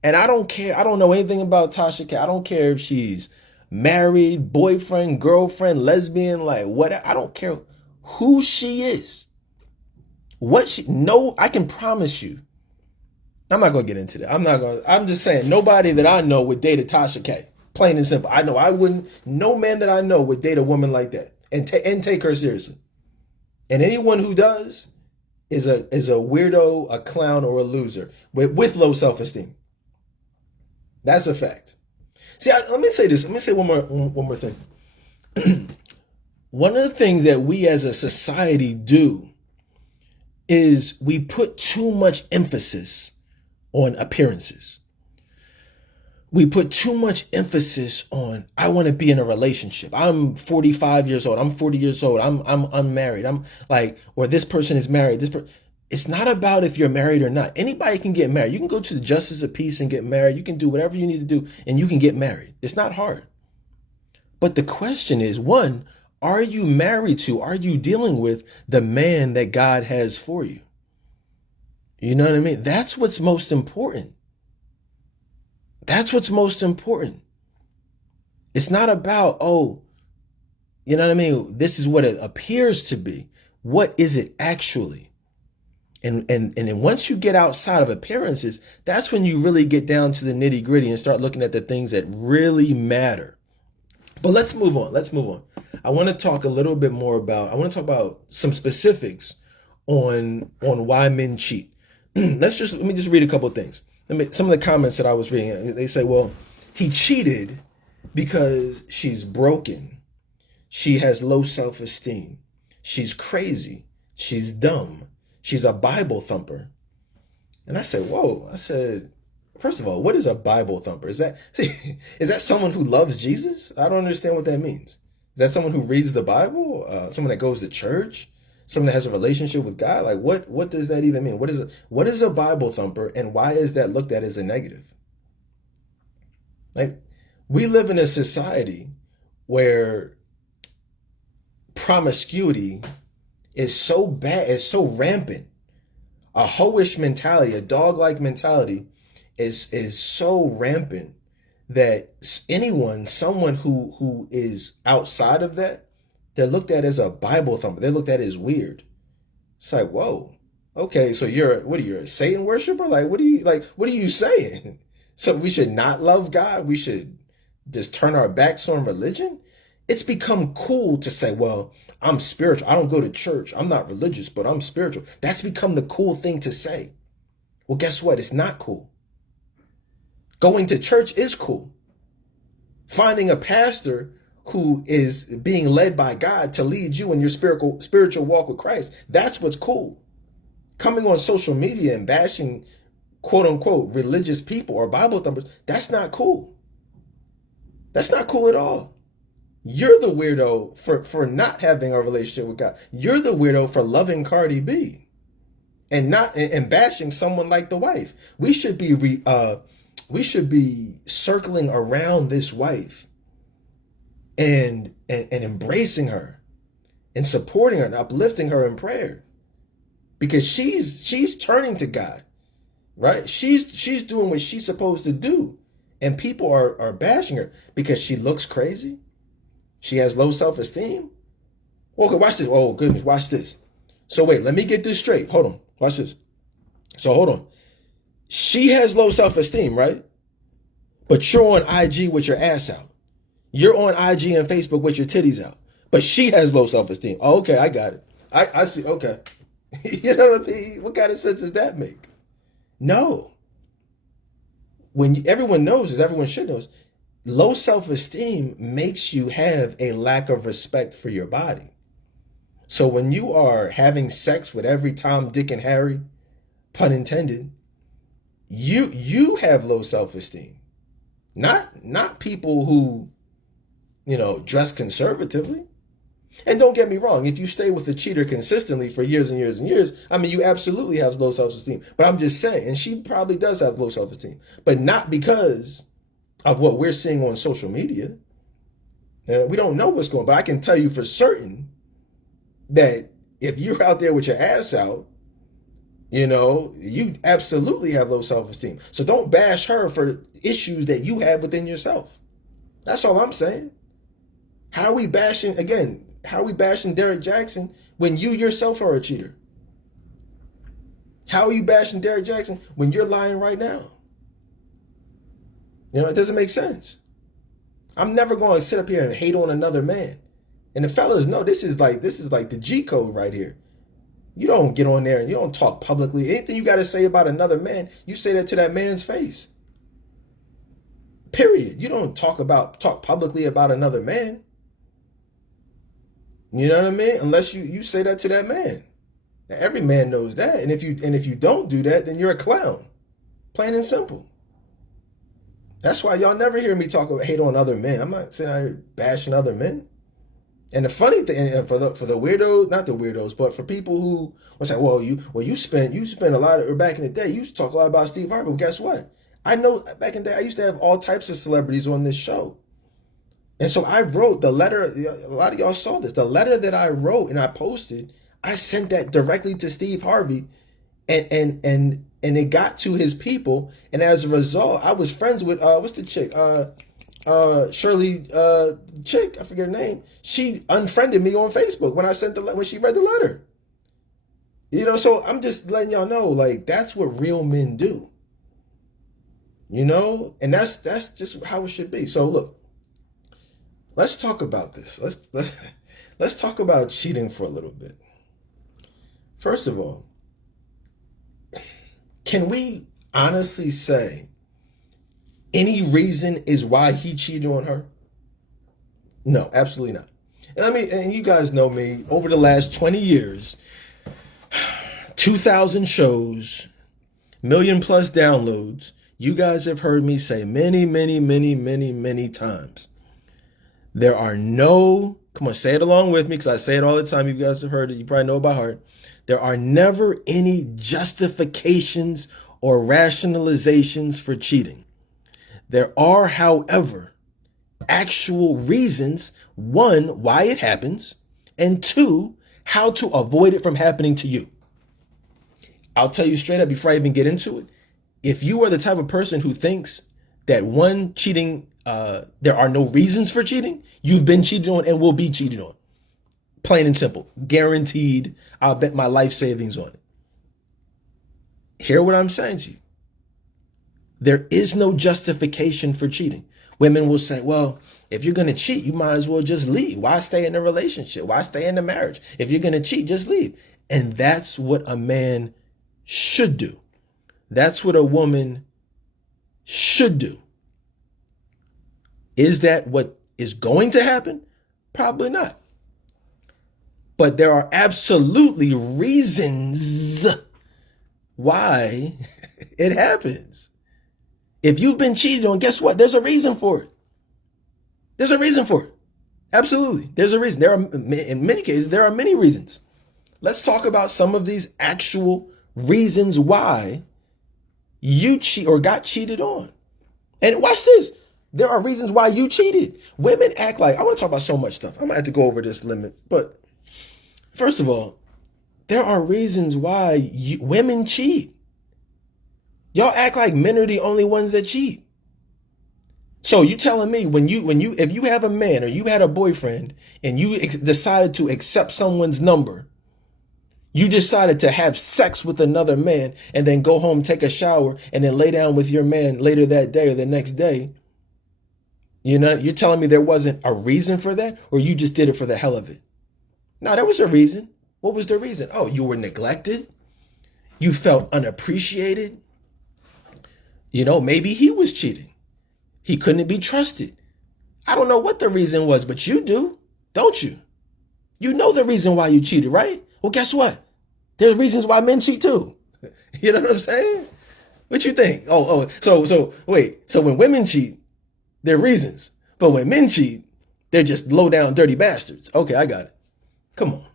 and I don't care. I don't know anything about Tasha K. I don't care if she's married, boyfriend, girlfriend, lesbian, like what. I don't care who she is. What she, no, I can promise you. I'm not going to get into that. I'm just saying nobody that I know would date a Tasha K. Plain and simple. I know I wouldn't. No man that I know would date a woman like that and take her seriously. And anyone who does is a weirdo, a clown, or a loser with low self-esteem. That's a fact. See, let me say this. Let me say one more thing. One of the things that we as a society do is we put too much emphasis on appearances. We put too much emphasis on, I want to be in a relationship. I'm 45 years old. I'm 40 years old. I'm unmarried. I'm like, or this person is married. It's not about if you're married or not. Anybody can get married. You can go to the Justice of Peace and get married. You can do whatever you need to do and you can get married. It's not hard. But the question is, one, are you married to, are you dealing with the man that God has for you? You know what I mean? That's what's most important. That's what's most important. It's not about, oh, you know what I mean? This is what it appears to be. What is it actually? And then once you get outside of appearances, that's when you really get down to the nitty gritty and start looking at the things that really matter. But let's move on. I want to talk a little bit more about, I want to talk about some specifics on why men cheat. Let me just read a couple of things. Some of the comments that I was reading, they say, well, he cheated because she's broken. She has low self-esteem. She's crazy. She's dumb. She's a Bible thumper. And I said, whoa. I said, first of all, what is a Bible thumper? Is that someone who loves Jesus? I don't understand what that means. Is that someone who reads the Bible? Someone that goes to church? Someone that has a relationship with God? Like what does that even mean? What is a Bible thumper, and why is that looked at as a negative? Like, we live in a society where promiscuity is so bad, is so rampant. A hoish mentality, a dog-like mentality is so rampant that someone who is outside of that, they're looked at as a Bible thumper. They're looked at as weird. It's like, whoa, okay, so you're a Satan worshiper? Like, what are you saying? So we should not love God? We should just turn our backs on religion? It's become cool to say, well, I'm spiritual. I don't go to church. I'm not religious, but I'm spiritual. That's become the cool thing to say. Well, guess what? It's not cool. Going to church is cool. Finding a pastor who is being led by God to lead you in your spiritual walk with Christ, that's what's cool. Coming on social media and bashing quote unquote religious people or Bible thumpers, that's not cool. That's not cool at all. You're the weirdo for not having a relationship with God. You're the weirdo for loving Cardi B and bashing someone like the wife. We should be circling around this wife and embracing her and supporting her and uplifting her in prayer, because she's turning to God, right? She's doing what she's supposed to do, and people are bashing her because she looks crazy. She has low self-esteem. Okay, watch this. Oh goodness, watch this. So wait, let me get this straight. Hold on, watch this. So hold on. She has low self-esteem, right? But you're on IG with your ass out. You're on IG and Facebook with your titties out. But she has low self-esteem. Oh, okay, I got it. I see. Okay. You know what I mean? What kind of sense does that make? No. everyone knows, as everyone should know, low self-esteem makes you have a lack of respect for your body. So when you are having sex with every Tom, Dick, and Harry, pun intended, you have low self-esteem. Not people who, dress conservatively. And don't get me wrong, if you stay with a cheater consistently for years and years and years, I mean, you absolutely have low self-esteem. But I'm just saying, and she probably does have low self-esteem, but not because of what we're seeing on social media. We don't know what's going on, but I can tell you for certain that if you're out there with your ass out, you absolutely have low self-esteem. So don't bash her for issues that you have within yourself. That's all I'm saying. How are we bashing Derrick Jaxn when you yourself are a cheater? How are you bashing Derrick Jaxn when you're lying right now? It doesn't make sense. I'm never going to sit up here and hate on another man. And the fellas know this is like the G code right here. You don't get on there and you don't talk publicly. Anything you got to say about another man, you say that to that man's face. Period. You don't talk publicly about another man. You know what I mean? Unless you say that to that man. Now, every man knows that. And if you don't do that, then you're a clown. Plain and simple. That's why y'all never hear me hate on other men. I'm not sitting out here bashing other men. And the funny thing, and for the weirdos, not the weirdos, but for people who will say, you spent a lot of, or back in the day, you used to talk a lot about Steve Harvey. Well, guess what? I know back in the day, I used to have all types of celebrities on this show. And so I wrote the letter, a lot of y'all saw this, the letter that I wrote and I posted, I sent that directly to Steve Harvey and it got to his people. And as a result, I was friends with, what's the chick? Shirley, chick, I forget her name. She unfriended me on Facebook when she read the letter. So I'm just letting y'all know, like, that's what real men do. And that's just how it should be. So look, let's talk about this. Let's talk about cheating for a little bit. First of all, can we honestly say any reason is why he cheated on her? No, absolutely not. And you guys know me, over the last 20 years, 2,000 shows, million plus downloads, you guys have heard me say many, many, many, many, many times. There are no, come on, say it along with me because I say it all the time. You guys have heard it. You probably know it by heart. There are never any justifications or rationalizations for cheating. There are, however, actual reasons, one, why it happens, and two, how to avoid it from happening to you. I'll tell you straight up before I even get into it. If you are the type of person who thinks that cheating, there are no reasons for cheating, you've been cheated on and will be cheated on. Plain and simple. Guaranteed. I'll bet my life savings on it. Hear what I'm saying to you. There is no justification for cheating. Women will say, well, if you're going to cheat, you might as well just leave. Why stay in a relationship? Why stay in a marriage? If you're going to cheat, just leave. And that's what a man should do. That's what a woman should do. Is that what is going to happen? Probably not. But there are absolutely reasons why it happens. If you've been cheated on, guess what? There's a reason for it. There's a reason for it. Absolutely. There's a reason. In many cases, there are many reasons. Let's talk about some of these actual reasons why you cheat or got cheated on. And watch this. There are reasons why you cheated. Women act like, I want to talk about so much stuff. I'm going to have to go over this limit. But first of all, there are reasons why women cheat. Y'all act like men are the only ones that cheat. So you telling me if you have a man or you had a boyfriend and you decided to accept someone's number, you decided to have sex with another man and then go home, take a shower, and then lay down with your man later that day or the next day, you're telling me there wasn't a reason for that, or you just did it for the hell of it? No, there was a reason. What was the reason? Oh, you were neglected. You felt unappreciated. Maybe he was cheating. He couldn't be trusted. I don't know what the reason was, but you do, don't you? You know the reason why you cheated, right? Well, guess what? There's reasons why men cheat too. You know what I'm saying? What you think? So wait. So when women cheat, there are reasons. But when men cheat, they're just low down dirty bastards. Okay, I got it. Come on.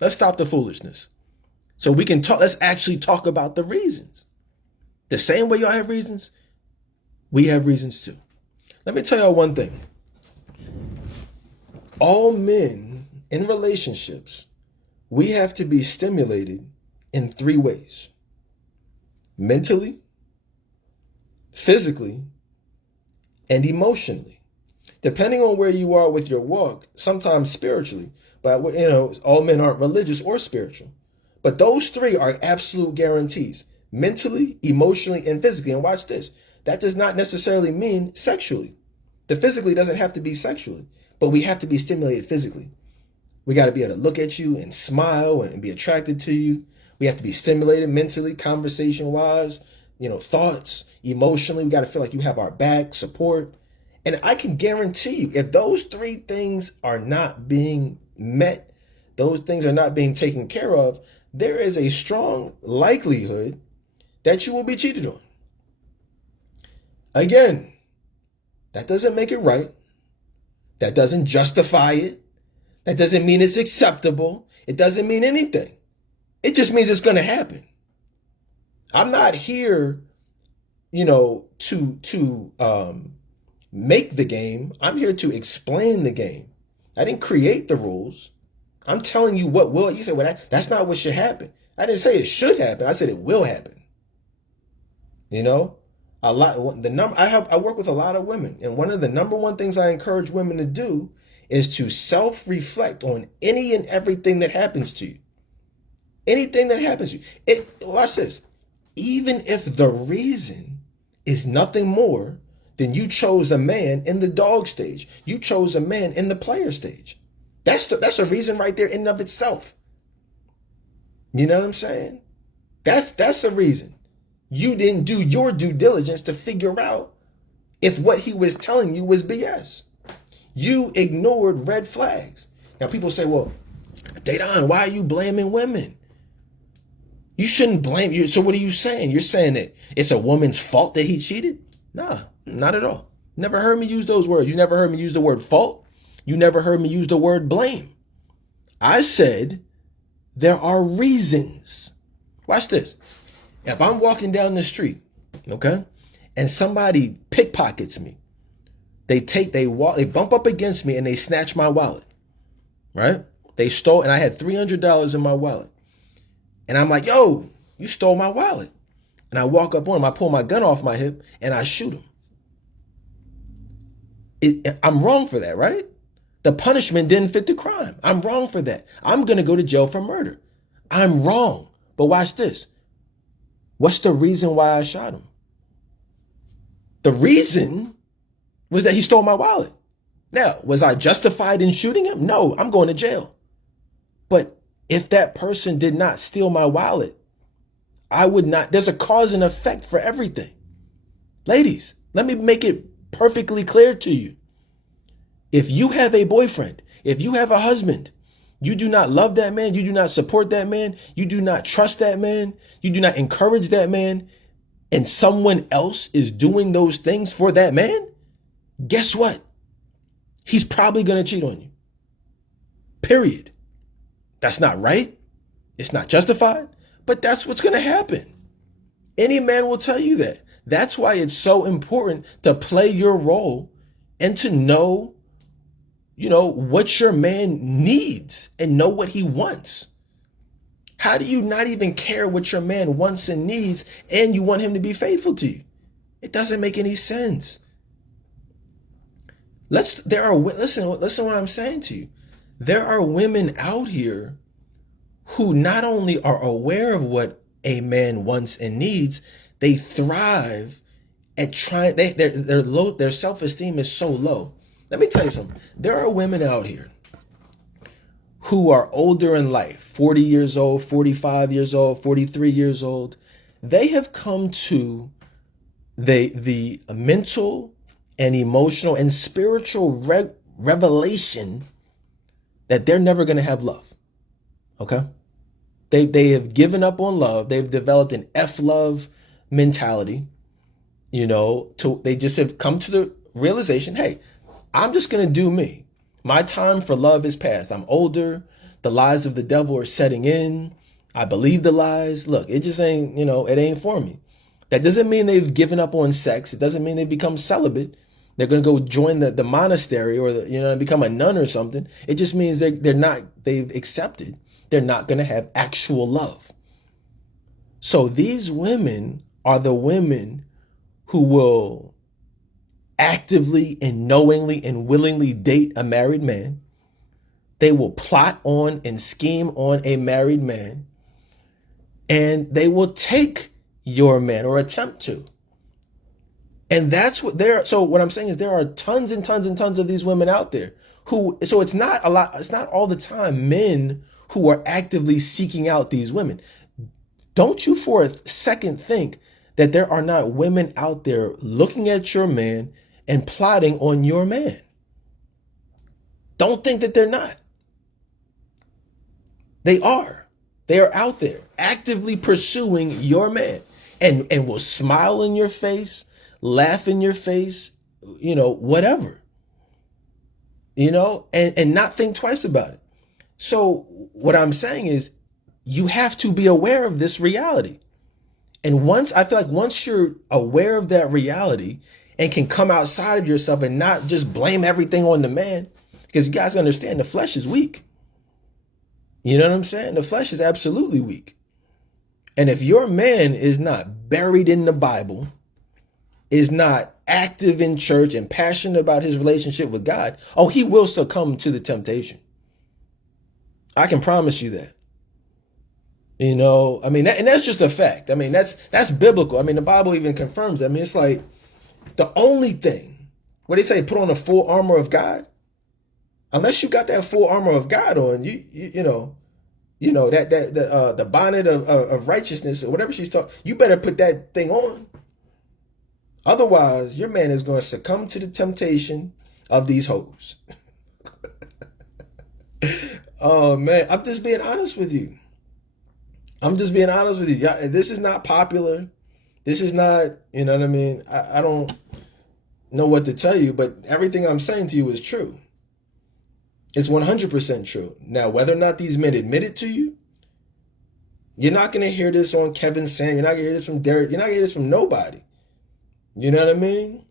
Let's stop the foolishness. So we can talk. Let's actually talk about the reasons. The same way y'all have reasons, we have reasons too. Let me tell y'all one thing. All men in relationships, we have to be stimulated in 3 ways. Mentally, physically, and emotionally. Depending on where you are with your walk, sometimes spiritually. But, all men aren't religious or spiritual. But those 3 are absolute guarantees. Mentally, emotionally, and physically. And watch this. That does not necessarily mean sexually. The physically doesn't have to be sexually. But we have to be stimulated physically. We got to be able to look at you and smile and be attracted to you. We have to be stimulated mentally, conversation-wise, thoughts, emotionally. We got to feel like you have our back, support. And I can guarantee you, if those 3 things are not being met, those things are not being taken care of, there is a strong likelihood that you will be cheated on. Again, that doesn't make it right. That doesn't justify it. That doesn't mean it's acceptable. It doesn't mean anything. It just means it's going to happen. I'm not here, to make the game. I'm here to explain the game. I didn't create the rules. I'm telling you what will. You say, well, that's not what should happen. I didn't say it should happen. I said it will happen. I work with a lot of women, and one of the number one things I encourage women to do is to self-reflect on any and everything that happens to you. Anything that happens to you. Watch this. Even if the reason is nothing more than you chose a man in the dog stage. You chose a man in the player stage. That's a reason right there in and of itself. You know what I'm saying? That's a reason. You didn't do your due diligence to figure out if what he was telling you was BS. You ignored red flags. Now people say, well, Dedan, why are you blaming women? You shouldn't blame you. So what are you saying? You're saying that it's a woman's fault that he cheated? Nah, not at all. Never heard me use those words. You never heard me use the word fault. You never heard me use the word blame. I said there are reasons. Watch this. If I'm walking down the street, okay, and somebody pickpockets me, they bump up against me and they snatch my wallet, right? They stole, and I had $300 in my wallet. And I'm like, yo, you stole my wallet. And I walk up on him, I pull my gun off my hip, and I shoot him. I'm wrong for that, right? The punishment didn't fit the crime. I'm wrong for that. I'm going to go to jail for murder. I'm wrong. But watch this. What's the reason why I shot him? The reason was that he stole my wallet. Now, was I justified in shooting him? No, I'm going to jail. But if that person did not steal my wallet, I would not. There's a cause and effect for everything. Ladies, let me make it perfectly clear to you. If you have a boyfriend, if you have a husband, you do not love that man, you do not support that man, you do not trust that man, you do not encourage that man, and someone else is doing those things for that man, guess what? He's probably going to cheat on you. Period. That's not right. It's not justified, but that's what's going to happen. Any man will tell you that. That's why it's so important to play your role and to know, what your man needs and know what he wants. How do you not even care what your man wants and needs and you want him to be faithful to you? It doesn't make any sense. Listen what I'm saying to you. There are women out here who not only are aware of what a man wants and needs, they thrive at trying. Their self-esteem is so low. Let me tell you something. There are women out here who are older in life, 40 years old, 45 years old, 43 years old. They have come to the mental and emotional and spiritual revelation that they're never going to have love. Okay? They have given up on love. They've developed an F-love mentality. They just have come to the realization, hey, I'm just going to do me. My time for love is past. I'm older. The lies of the devil are setting in. I believe the lies. Look, it just ain't, it ain't for me. That doesn't mean they've given up on sex. It doesn't mean they've become celibate. They're going to go join the monastery or become a nun or something. It just means they've accepted they're not going to have actual love. So these women are the women who will actively and knowingly and willingly date a married man. They will plot on and scheme on a married man. And they will take your man or attempt to. And that's what so what I'm saying is there are tons and tons and tons of these women out there so it's not all the time men who are actively seeking out these women. Don't you for a second think that there are not women out there looking at your man and plotting on your man. Don't think that they're not. They are. They are out there actively pursuing your man and will smile in your face, laugh in your face, whatever, and not think twice about it. So what I'm saying is you have to be aware of this reality. And once you're aware of that reality and can come outside of yourself and not just blame everything on the man, because you guys understand the flesh is weak. You know what I'm saying? The flesh is absolutely weak. And if your man is not buried in the Bible, is not active in church and passionate about his relationship with God, he will succumb to the temptation. I can promise you that. And that's just a fact. That's biblical. The Bible even confirms that. It's like the only thing, what they say, put on the full armor of God. Unless you got that full armor of God on, the bonnet of righteousness or whatever she's talking, you better put that thing on. Otherwise, your man is going to succumb to the temptation of these hoes. Oh man, I'm just being honest with you. Yeah, this is not popular. This is not, I don't know what to tell you, but everything I'm saying to you is true. It's 100% true. Now, whether or not these men admit it to you, you're not going to hear this on Kevin Sam. You're not going to hear this from Derrick. You're not going to hear this from nobody. You know what I mean?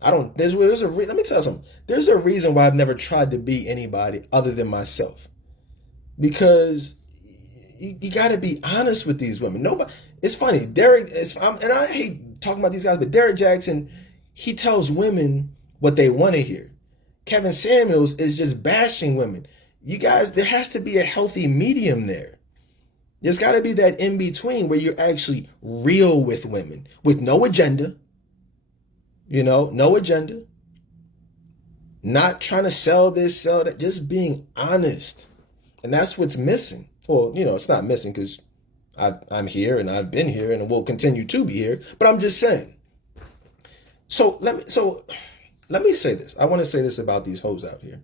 Let me tell you something. There's a reason why I've never tried to be anybody other than myself. Because you got to be honest with these women. Nobody. It's funny. And I hate talking about these guys, but Derrick Jaxn, he tells women what they want to hear. Kevin Samuels is just bashing women. You guys, there has to be a healthy medium there. There's got to be that in between where you're actually real with women with no agenda. No agenda. Not trying to sell this, sell that, just being honest. And that's what's missing. Well, it's not missing because I'm here and I've been here and will continue to be here. But I'm just saying. So let me say this. I want to say this about these hoes out here.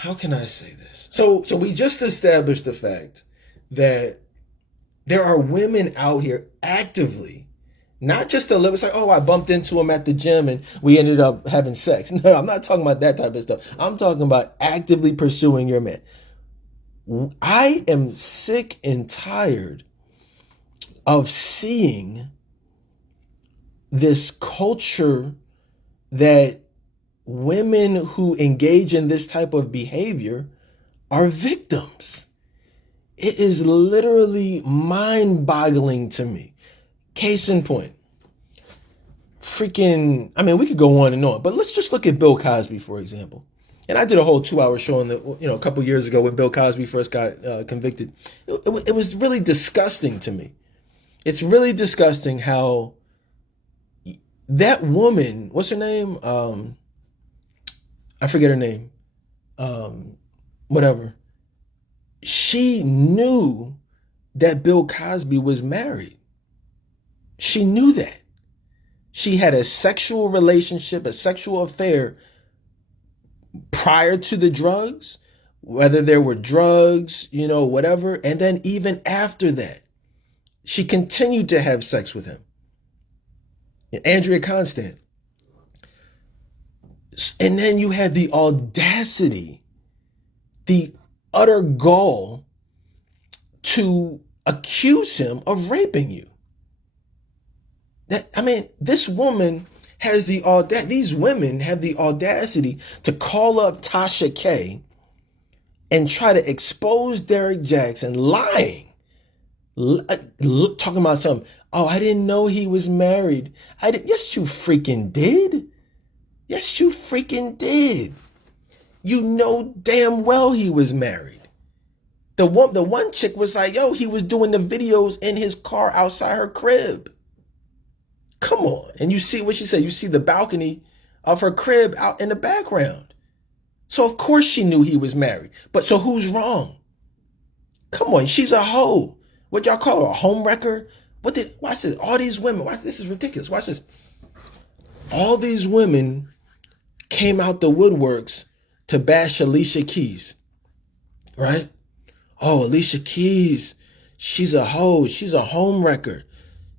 How can I say this? So we just established the fact that there are women out here actively, not just to live. It's like, I bumped into him at the gym and we ended up having sex. No, I'm not talking about that type of stuff. I'm talking about actively pursuing your man. I am sick and tired of seeing this culture that women who engage in this type of behavior are victims. It is literally mind-boggling to me. Case in point. We could go on and on, but let's just look at Bill Cosby, for example. And I did a whole 2-hour show on a couple years ago when Bill Cosby first got convicted. It was really disgusting to me. It's really disgusting how that woman, what's her name? I forget her name. Whatever. She knew that Bill Cosby was married. She knew that. She had a sexual relationship, a sexual affair prior to the drugs, whether there were drugs, whatever. And then even after that, she continued to have sex with him. Andrea Constant. And then you had the audacity, the utter gall to accuse him of raping you. This woman has the audacity, these women have the audacity to call up Tasha K and try to expose Derrick Jaxn lying. Talking about something. Oh, I didn't know he was married. Yes, you freaking did. Yes, you freaking did. You know damn well he was married. The one chick was like, yo, he was doing the videos in his car outside her crib. Come on. And you see what she said. You see the balcony of her crib out in the background. So of course she knew he was married. But so who's wrong? Come on. She's a hoe. What y'all call her? A home wrecker? Watch this. All these women. Watch this. Is ridiculous. Watch this. All these women came out the woodworks to bash Alicia Keys. Right? Oh, Alicia Keys. She's a hoe. She's a home wrecker.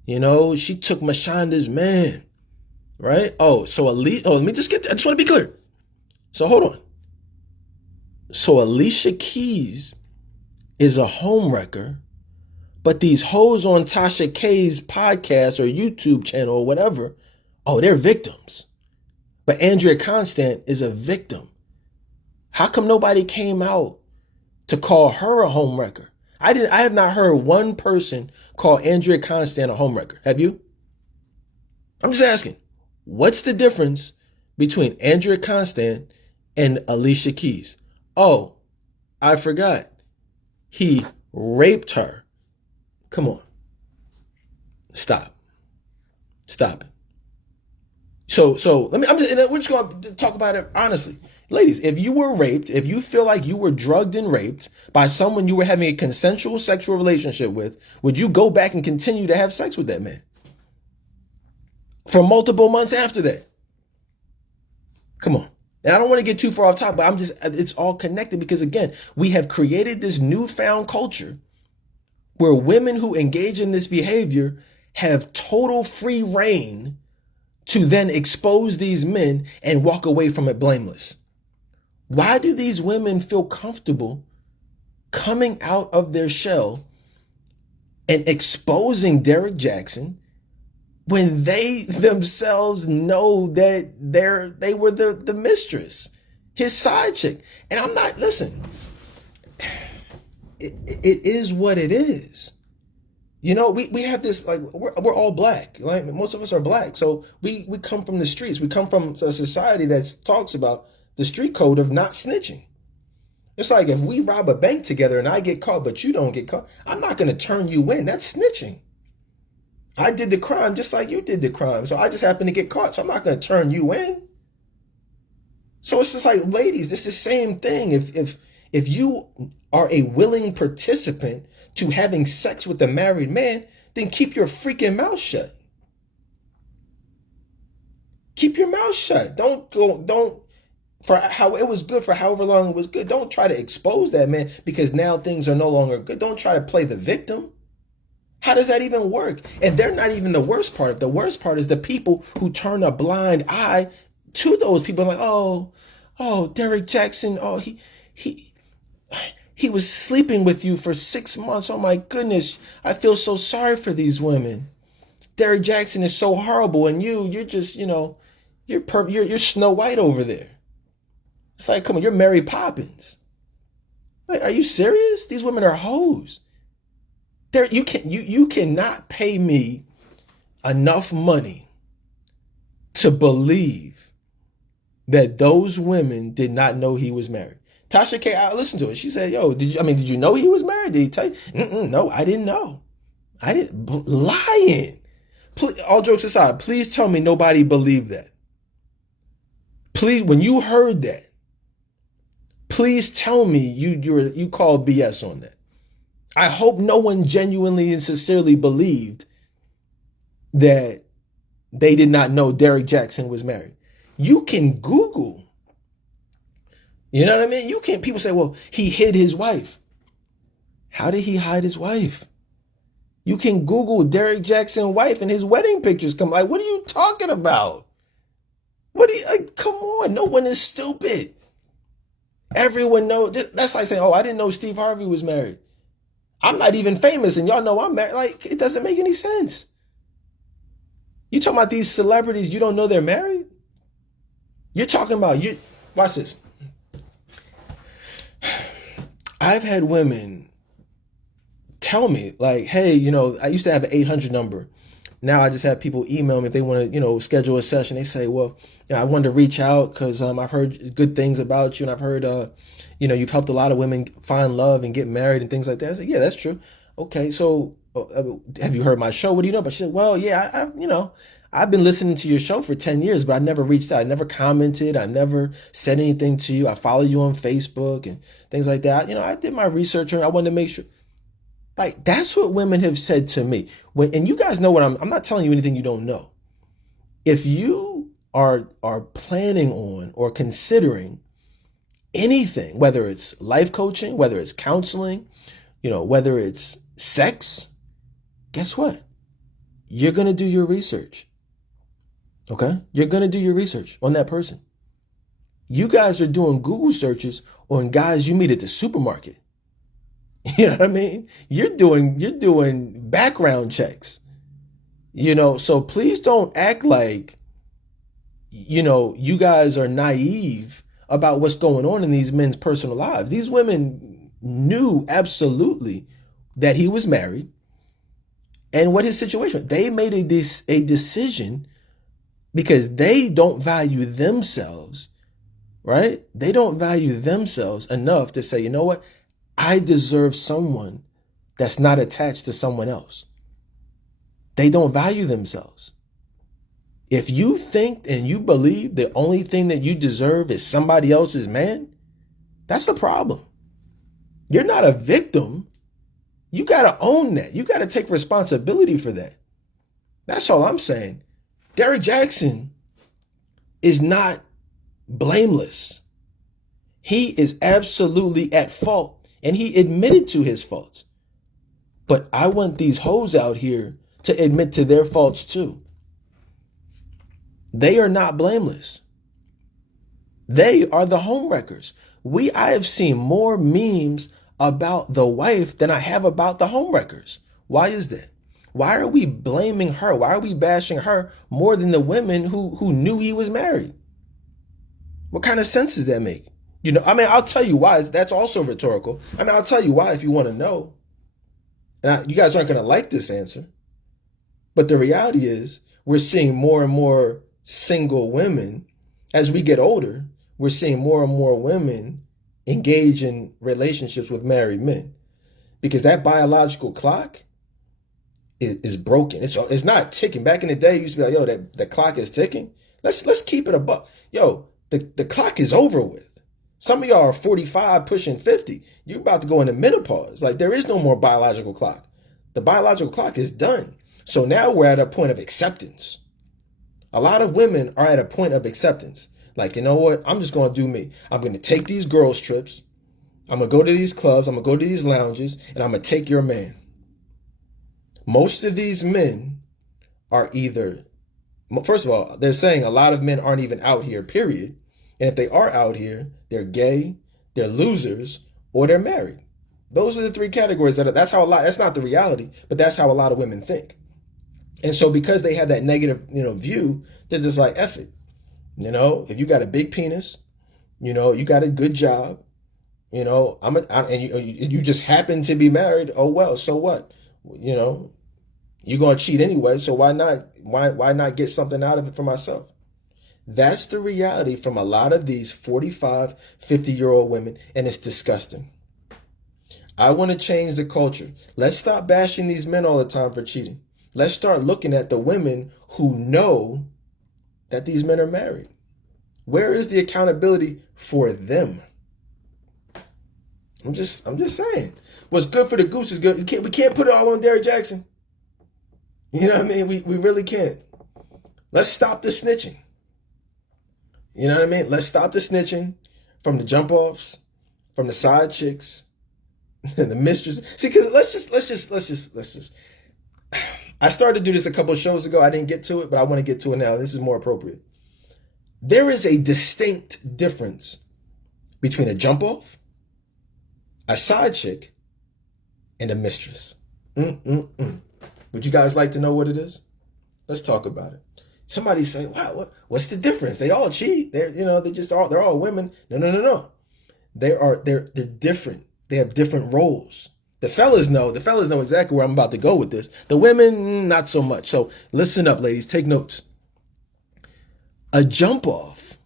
She took Mashonda's man, right? Oh, so let me just I just want to be clear. So hold on. So Alicia Keys is a home wrecker, but these hoes on Tasha K's podcast or YouTube channel or whatever, they're victims. But Andrea Constant is a victim. How come nobody came out to call her a home wrecker? I have not heard one person call Andrea Constant a homewrecker. Have you? I'm just asking. What's the difference between Andrea Constant and Alicia Keys? Oh, I forgot. He raped her. Come on. Stop it. So we're just going to talk about it honestly. Ladies, if you were raped, if you feel like you were drugged and raped by someone you were having a consensual sexual relationship with, would you go back and continue to have sex with that man for multiple months after that? Come on. And I don't want to get too far off topic, but it's all connected because, again, we have created this newfound culture where women who engage in this behavior have total free reign to then expose these men and walk away from it blameless. Why do these women feel comfortable coming out of their shell and exposing Derrick Jaxn when they themselves know that they were the mistress, his side chick? And I'm not, listen, it is what it is. We have this, like, we're all black. Like, most of us are black. So we come from the streets. We come from a society that talks about the street code of not snitching. It's like if we rob a bank together and I get caught, but you don't get caught, I'm not going to turn you in. That's snitching. I did the crime just like you did the crime. So I just happened to get caught. So I'm not going to turn you in. So it's just like, ladies, it's the same thing. If you are a willing participant to having sex with a married man, then keep your freaking mouth shut. Keep your mouth shut. For how it was good for however long it was good. Don't try to expose that man because now things are no longer good. Don't try to play the victim. How does that even work? And they're not even the worst part. The worst part is the people who turn a blind eye to those people. Like, oh, Derrick Jaxn. Oh, he was sleeping with you for 6 months. Oh my goodness. I feel so sorry for these women. Derrick Jaxn is so horrible. And you're just, you're Snow White over there. It's like, come on, you're Mary Poppins. Like, are you serious? These women are hoes. You cannot pay me enough money to believe that those women did not know he was married. Tasha K, I listened to it. She said, yo, did you know he was married? Did he tell you? No, I didn't know. I didn't. Lying. Please, all jokes aside, please tell me nobody believed that. Please, when you heard that, please tell me you called BS on that. I hope no one genuinely and sincerely believed that they did not know Derrick Jaxn was married. You can Google. You know what I mean? You can't. People say, well, he hid his wife. How did he hide his wife? You can Google Derrick Jaxn wife and his wedding pictures come. Like, what are you talking about? Come on. No one is stupid. Everyone knows. That's like saying, oh, I didn't know Steve Harvey was married. I'm not even famous and y'all know I'm married. Like, it doesn't make any sense. You talking about these celebrities, you don't know they're married? You're talking about, watch this. I've had women tell me, like, hey, I used to have an 800 number. Now I just have people email me if they want to, schedule a session. They say, well, I wanted to reach out because I've heard good things about you. And I've heard, you've helped a lot of women find love and get married and things like that. I said, yeah, that's true. Okay, so have you heard my show? What do you know? But she said, well, yeah, I've been listening to your show for 10 years, but I never reached out. I never commented. I never said anything to you. I follow you on Facebook and things like that. I did my research and I wanted to make sure. Like, that's what women have said to me. And you guys know what I'm not telling you anything you don't know. If you are planning on or considering anything, whether it's life coaching, whether it's counseling, whether it's sex, guess what? You're going to do your research. Okay? You're going to do your research on that person. You guys are doing Google searches on guys you meet at the supermarket. You know what I mean? You're doing background checks. So please don't act like, you guys are naive about what's going on in these men's personal lives. These women knew absolutely that he was married and what his situation was. They made a decision because they don't value themselves, right? They don't value themselves enough to say, you know what? I deserve someone that's not attached to someone else. They don't value themselves. If you think and you believe the only thing that you deserve is somebody else's man, that's the problem. You're not a victim. You got to own that. You got to take responsibility for that. That's all I'm saying. Derrick Jaxn is not blameless. He is absolutely at fault. And he admitted to his faults. But I want these hoes out here to admit to their faults too. They are not blameless. They are the homewreckers. I have seen more memes about the wife than I have about the homewreckers. Why is that? Why are we blaming her? Why are we bashing her more than the women who knew he was married? What kind of sense does that make? I'll tell you why. That's also rhetorical. I'll tell you why if you want to know. And you guys aren't going to like this answer. But the reality is we're seeing more and more single women. As we get older, we're seeing more and more women engage in relationships with married men. Because that biological clock is broken. It's not ticking. Back in the day, you used to be like, yo, the clock is ticking. Let's keep it a buck. Yo, the clock is over with. Some of y'all are 45 pushing 50. You're about to go into menopause. Like, there is no more biological clock. The biological clock is done. So now we're at a point of acceptance. A lot of women are at a point of acceptance. Like, you know what? I'm just going to do me. I'm going to take these girls trips. I'm going to go to these clubs. I'm going to go to these lounges, and I'm going to take your man. Most of these men are either, first of all, they're saying a lot of men aren't even out here, period. And if they are out here, they're gay, they're losers, or they're married. Those are the three categories that's not the reality, but that's how a lot of women think. And so because they have that negative, view, they're just like, F it. If you got a big penis, you got a good job, and you just happen to be married, oh well, so what? You're going to cheat anyway, so why not get something out of it for myself? That's the reality from a lot of these 45, 50-year-old women, and it's disgusting. I want to change the culture. Let's stop bashing these men all the time for cheating. Let's start looking at the women who know that these men are married. Where is the accountability for them? I'm just saying. What's good for the goose is good. We can't put it all on Derrick Jaxn. You know what I mean? We really can't. Let's stop the snitching. You know what I mean? Let's stop the snitching from the jump offs, from the side chicks, and the mistress. See, because let's just. I started to do this a couple of shows ago. I didn't get to it, but I want to get to it now. This is more appropriate. There is a distinct difference between a jump off, a side chick, and a mistress. Would you guys like to know what it is? Let's talk about it. Somebody say, "Wow, what's the difference? They all cheat. They're all women." No. They're different. They have different roles. The fellas know exactly where I'm about to go with this. The women, not so much. So listen up, ladies. Take notes. A jump off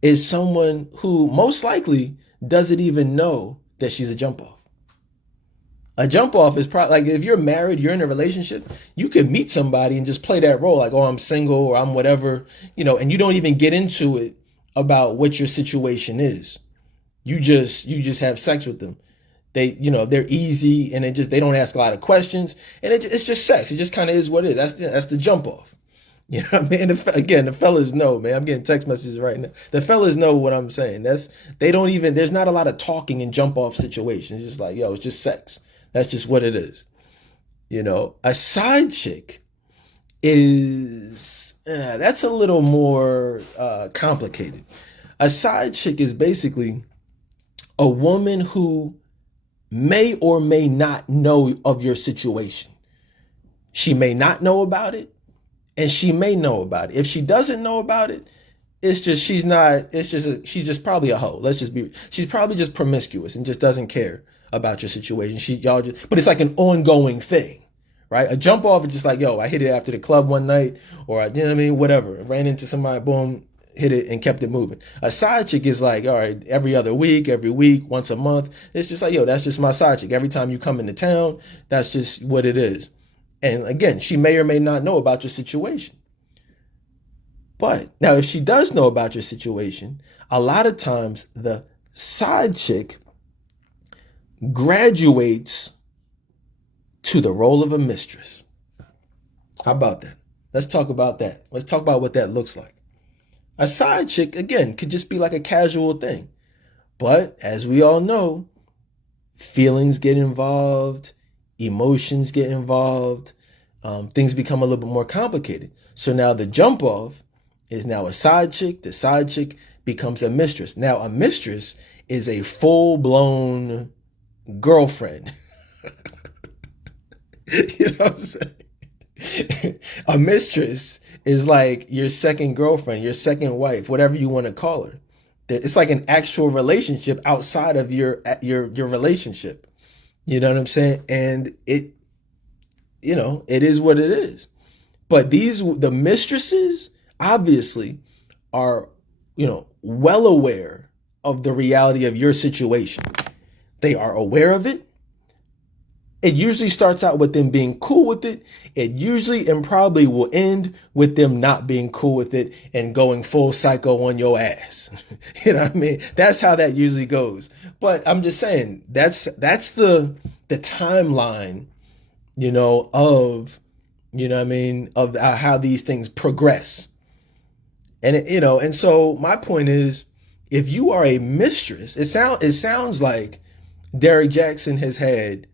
is someone who most likely doesn't even know that she's a jump off. A jump off is probably like if you're married, you're in a relationship, you can meet somebody and just play that role like, oh, I'm single or I'm whatever, and you don't even get into it about what your situation is. You just have sex with them. They're easy and they don't ask a lot of questions and it's just sex. It just kind of is what it is. That's the jump off. You know what I mean? Again, the fellas know, man. I'm getting text messages right now. The fellas know what I'm saying. There's not a lot of talking in jump off situations. It's just like, yo, it's just sex. That's just what it is. A side chick is, that's a little more complicated. A side chick is basically a woman who may or may not know of your situation. She may not know about it, and she may know about it. If she doesn't know about it, she's just probably a hoe. She's probably just promiscuous and just doesn't care about your situation. But it's like an ongoing thing, right? A jump off is just like, yo, I hit it after the club one night, or whatever. I ran into somebody, boom, hit it and kept it moving. A side chick is like, all right, every week, once a month. It's just like, yo, that's just my side chick. Every time you come into town, that's just what it is. And again, she may or may not know about your situation. But now if she does know about your situation, a lot of times the side chick graduates to the role of a mistress. How about that? Let's talk about that. Let's talk about what that looks like. A side chick, again, could just be like a casual thing. But as we all know, feelings get involved, emotions get involved, things become a little bit more complicated. So now the jump off is now a side chick. The side chick becomes a mistress. Now a mistress is a full-blown girlfriend. You know what I'm saying? A mistress is like your second girlfriend, your second wife, whatever you want to call her. It's like an actual relationship outside of your relationship. You know what I'm saying? And it is what it is. But the mistresses obviously are, well aware of the reality of your situation. They are aware of it. It usually starts out with them being cool with it. It usually and probably will end with them not being cool with it and going full psycho on your ass. You know what I mean? That's how that usually goes. But I'm just saying that's the timeline, of how these things progress. And and so my point is, if you are a mistress, it sounds like Derrick Jaxn has had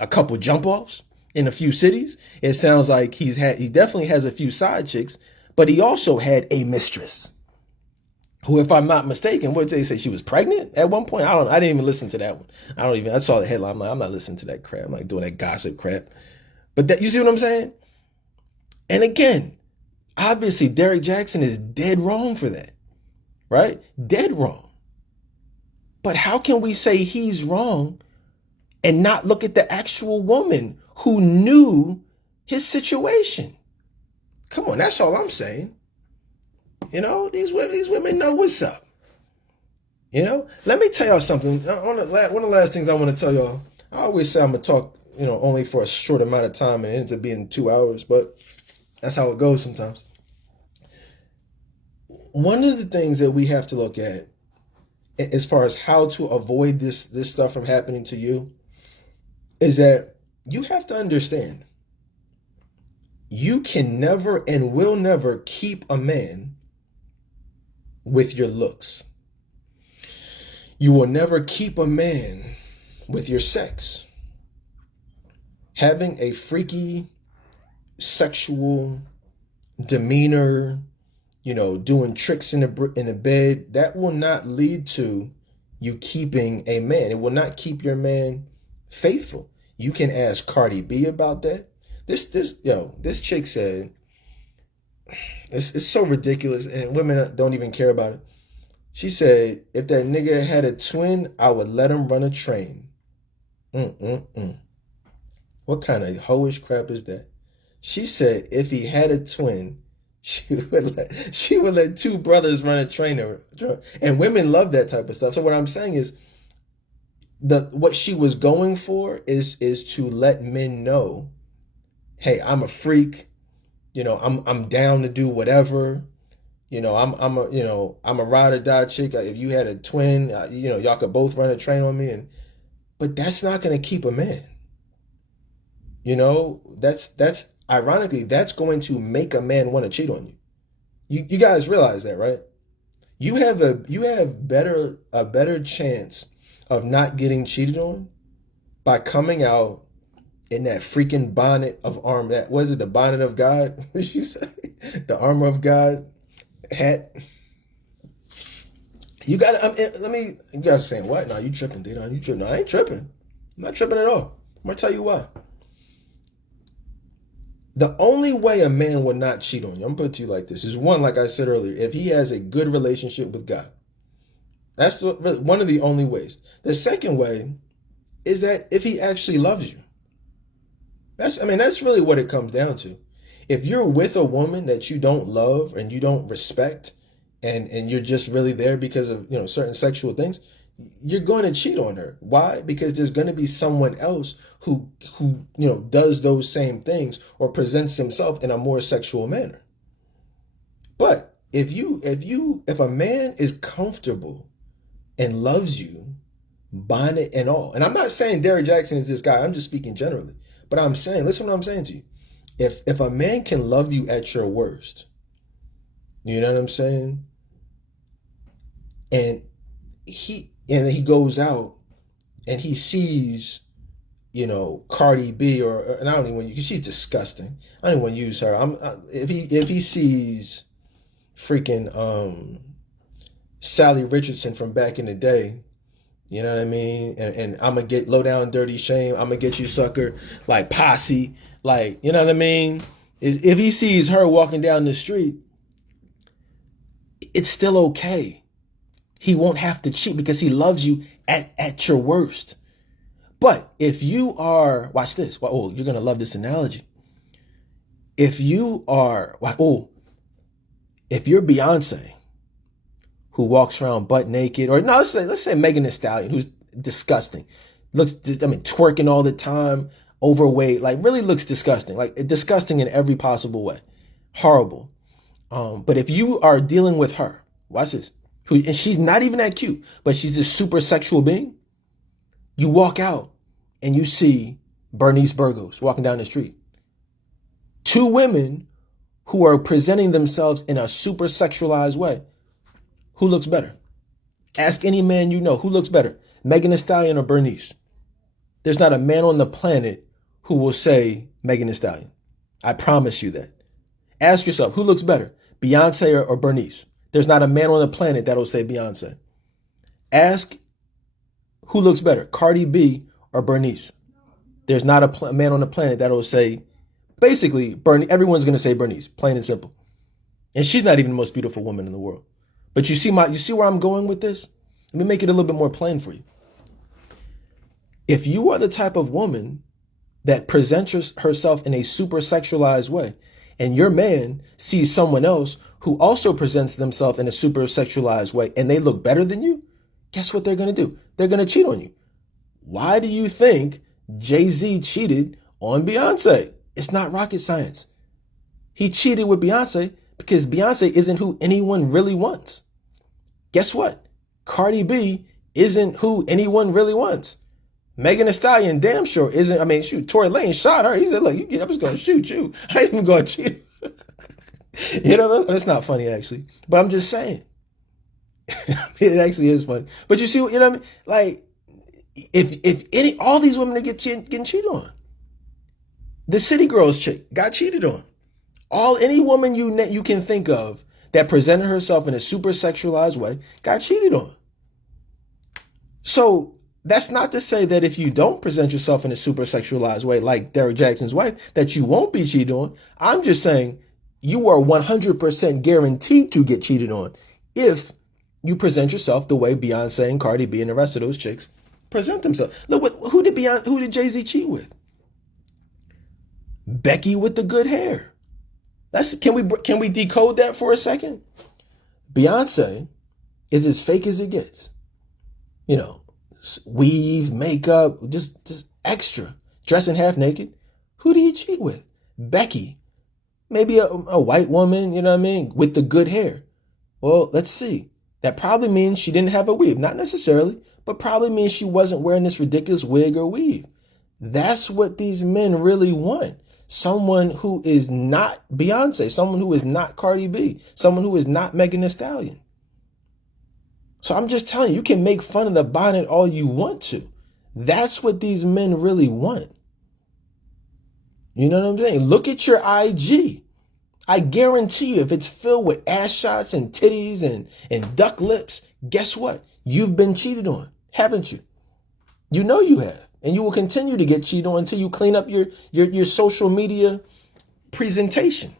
a couple jump offs in a few cities. It sounds like he definitely has a few side chicks, but he also had a mistress who, if I'm not mistaken, what did they say? She was pregnant at one point. I didn't even listen to that one. I saw the headline. I'm like, I'm not listening to that crap. I'm like doing that gossip crap. But you see what I'm saying? And again, obviously Derrick Jaxn is dead wrong for that, right? Dead wrong. But how can we say he's wrong and not look at the actual woman who knew his situation? Come on, that's all I'm saying. These women know what's up. Let me tell y'all something. One of the last things I want to tell y'all. I always say I'm gonna talk, only for a short amount of time, and it ends up being 2 hours, but that's how it goes sometimes. One of the things that we have to look at, as far as how to avoid this stuff from happening to you, is that you have to understand You can never and will never keep a man with your looks. You will never keep a man with your sex. Having a freaky sexual demeanor, doing tricks in the bed, that will not lead to you keeping a man. It will not keep your man faithful. You can ask Cardi B about that. This chick said, it's so ridiculous, and women don't even care about it. She said, if that nigga had a twin, I would let him run a train. What kind of hoish crap is that? She said if he had a twin, she would let two brothers run a train. And women love that type of stuff. So what I'm saying is, what she was going for is to let men know, hey, I'm a freak. I'm down to do whatever. I'm a ride or die chick. If you had a twin, y'all could both run a train on me. But that's not going to keep a man. That's ironically, that's going to make a man want to cheat on you. You guys realize that, right? You have a better chance of not getting cheated on by coming out in that freaking bonnet of armor. That was it, the bonnet of God? What did she say? The armor of God hat. You guys are saying, what? No, you tripping, Dedan. You tripping. No, I ain't tripping. I'm not tripping at all. I'm gonna tell you why. The only way a man will not cheat on you, I'm going to put it to you like this, is one, like I said earlier, if he has a good relationship with God. That's one of the only ways. The second way is that if he actually loves you. That's really what it comes down to. If you're with a woman that you don't love and you don't respect, and you're just really there because of certain sexual things, you're going to cheat on her. Why? Because there's going to be someone else who does those same things or presents himself in a more sexual manner. But if a man is comfortable and loves you, bonnet and all, and I'm not saying Derrick Jaxn is this guy, I'm just speaking generally, but I'm saying, listen to what I'm saying to you. If a man can love you at your worst, you know what I'm saying? And he goes out and he sees, Cardi B and I don't even want to use, she's disgusting. I don't even want to use her. If he sees freaking Sally Richardson from back in the day, you know what I mean? And I'm gonna get low down dirty shame. I'm gonna get you sucker, like Posse, like, you know what I mean? If he sees her walking down the street, it's still okay. He won't have to cheat because he loves you at your worst. But if you are, watch this. Oh, you're going to love this analogy. If you're Beyonce, who walks around butt naked, or no, let's say Megan Thee Stallion, who's disgusting, twerking all the time, overweight, like really looks disgusting, like disgusting in every possible way, horrible. But if you are dealing with her, watch this. And she's not even that cute, but she's this super sexual being. You walk out and you see Bernice Burgos walking down the street. Two women who are presenting themselves in a super sexualized way. Who looks better? Ask any man you know, who looks better, Megan Thee Stallion or Bernice? There's not a man on the planet who will say Megan Thee Stallion. I promise you that. Ask yourself, who looks better, Beyonce or Bernice? There's not a man on the planet that'll say Beyonce. Ask who looks better, Cardi B or Bernice. There's not a man on the planet that'll say, basically, Bernice. Everyone's going to say Bernice, plain and simple. And she's not even the most beautiful woman in the world. But you see where I'm going with this? Let me make it a little bit more plain for you. If you are the type of woman that presents herself in a super sexualized way, and your man sees someone else who also presents themselves in a super sexualized way, and they look better than you, guess what they're going to do? They're going to cheat on you. Why do you think Jay-Z cheated on Beyonce? It's not rocket science. He cheated with Beyonce because Beyonce isn't who anyone really wants. Guess what? Cardi B isn't who anyone really wants. Megan Thee Stallion damn sure isn't. I mean, shoot, Tory Lane shot her. He said, look, I'm just going to shoot you. I ain't even going to cheat. You know, that's not funny, actually. But I'm just saying. It actually is funny. But you see, you know what I mean? Like, if all these women are getting cheated on. The City Girls chick got cheated on. Any woman you can think of that presented herself in a super sexualized way got cheated on. So that's not to say that if you don't present yourself in a super sexualized way, like Derrick Jaxn's wife, that you won't be cheated on. I'm just saying you are 100% guaranteed to get cheated on if you present yourself the way Beyonce and Cardi B and the rest of those chicks present themselves. Look, who did Jay-Z cheat with? Becky with the good hair. Can we decode that for a second? Beyonce is as fake as it gets. You know, weave, makeup, just extra, dressing half naked. Who did he cheat with? Becky. Maybe a white woman, you know what I mean, with the good hair. Well, let's see. That probably means she didn't have a weave. Not necessarily, but probably means she wasn't wearing this ridiculous wig or weave. That's what these men really want. Someone who is not Beyonce, someone who is not Cardi B, someone who is not Megan Thee Stallion. So I'm just telling you, you can make fun of the bonnet all you want to. That's what these men really want. You know what I'm saying? Look at your IG. I guarantee you, if it's filled with ass shots and titties and duck lips, guess what? You've been cheated on, haven't you? You know you have. And you will continue to get cheated on until you clean up your social media presentation.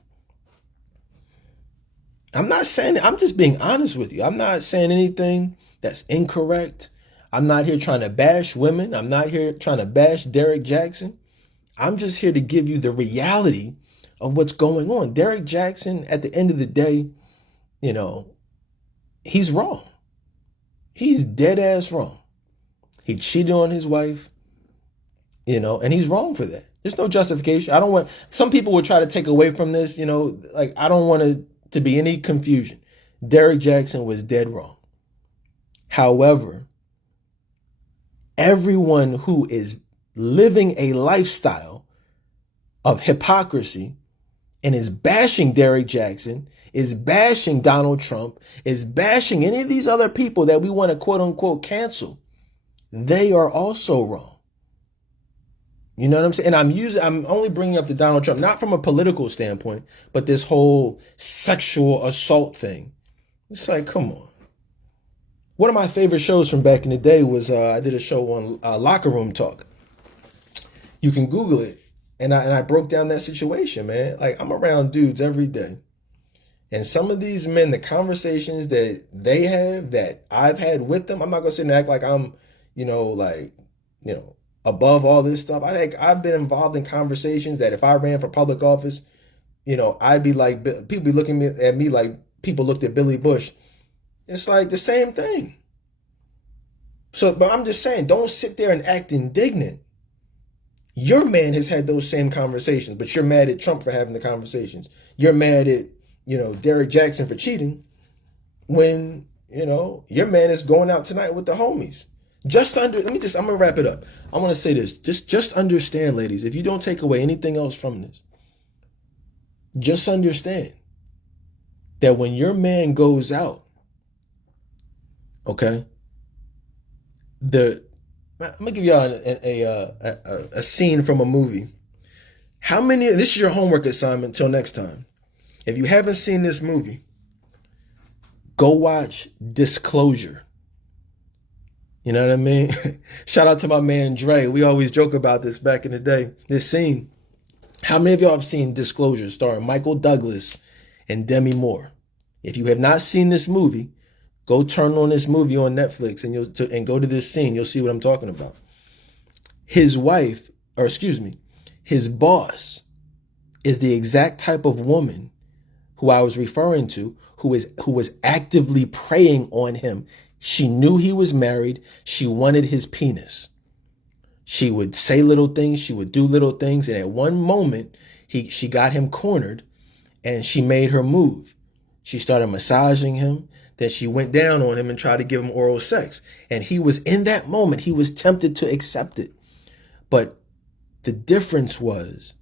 I'm not saying it. I'm just being honest with you. I'm not saying anything that's incorrect. I'm not here trying to bash women. I'm not here trying to bash Derrick Jaxn. I'm just here to give you the reality of what's going on. Derrick Jaxn, at the end of the day, you know, he's wrong. He's dead ass wrong. He cheated on his wife, you know, and he's wrong for that. There's no justification. Some people would try to take away from this, you know, like, I don't want to be any confusion. Derrick Jaxn was dead wrong. However, everyone who is living a lifestyle of hypocrisy and is bashing Derrick Jaxn, is bashing Donald Trump, is bashing any of these other people that we want to quote unquote cancel, they are also wrong. You know what I'm saying? And I'm only bringing up the Donald Trump, not from a political standpoint, but this whole sexual assault thing. It's like, come on. One of my favorite shows from back in the day was, I did a show on Locker Room Talk. You can Google it. And I broke down that situation, man. Like, I'm around dudes every day. And some of these men, the conversations that they have, that I've had with them, I'm not going to sit and act like I'm, above all this stuff. I think I've been involved in conversations that if I ran for public office, I'd be like, people be looking at me like people looked at Billy Bush. It's like the same thing. So, but I'm just saying, don't sit there and act indignant. Your man has had those same conversations, but you're mad at Trump for having the conversations. You're mad at, Derrick Jaxn for cheating when, your man is going out tonight with the homies. I'm going to wrap it up. I want to say this. Just understand, ladies, if you don't take away anything else from this, just understand that when your man goes out, okay, I'm going to give y'all a scene from a movie. This is your homework assignment until next time. If you haven't seen this movie, go watch Disclosure. You know what I mean? Shout out to my man Dre. We always joke about this back in the day. This scene. How many of y'all have seen Disclosure starring Michael Douglas and Demi Moore? If you have not seen this movie, go turn on this movie on Netflix and go to this scene. You'll see what I'm talking about. His boss is the exact type of woman who I was referring to, who was actively preying on him. She knew he was married. She wanted his penis. She would say little things. She would do little things. And at one moment, she got him cornered and she made her move. She started massaging him. Then she went down on him and tried to give him oral sex. And he was, in that moment, he was tempted to accept it. But the difference was,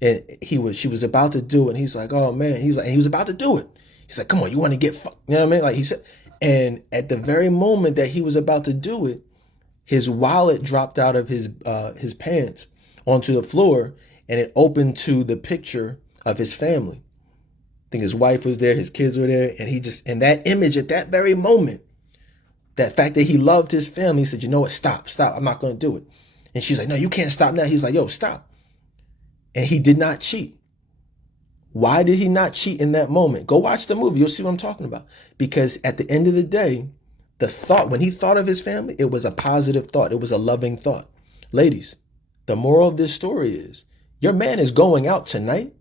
and she was about to do it. And he's like, oh man, he was about to do it. He's like, come on, you want to get fucked? You know what I mean? Like he said, and at the very moment that he was about to do it, his wallet dropped out of his pants onto the floor, and it opened to the picture of his family. I think his wife was there, his kids were there, and that image at that very moment, that fact that he loved his family, he said, you know what, stop, I'm not going to do it. And she's like, no, you can't stop now. He's like, yo, stop. And he did not cheat. Why did he not cheat in that moment? Go watch the movie. You'll see what I'm talking about. Because at the end of the day, the thought, when he thought of his family, it was a positive thought. It was a loving thought. Ladies, the moral of this story is your man is going out tonight,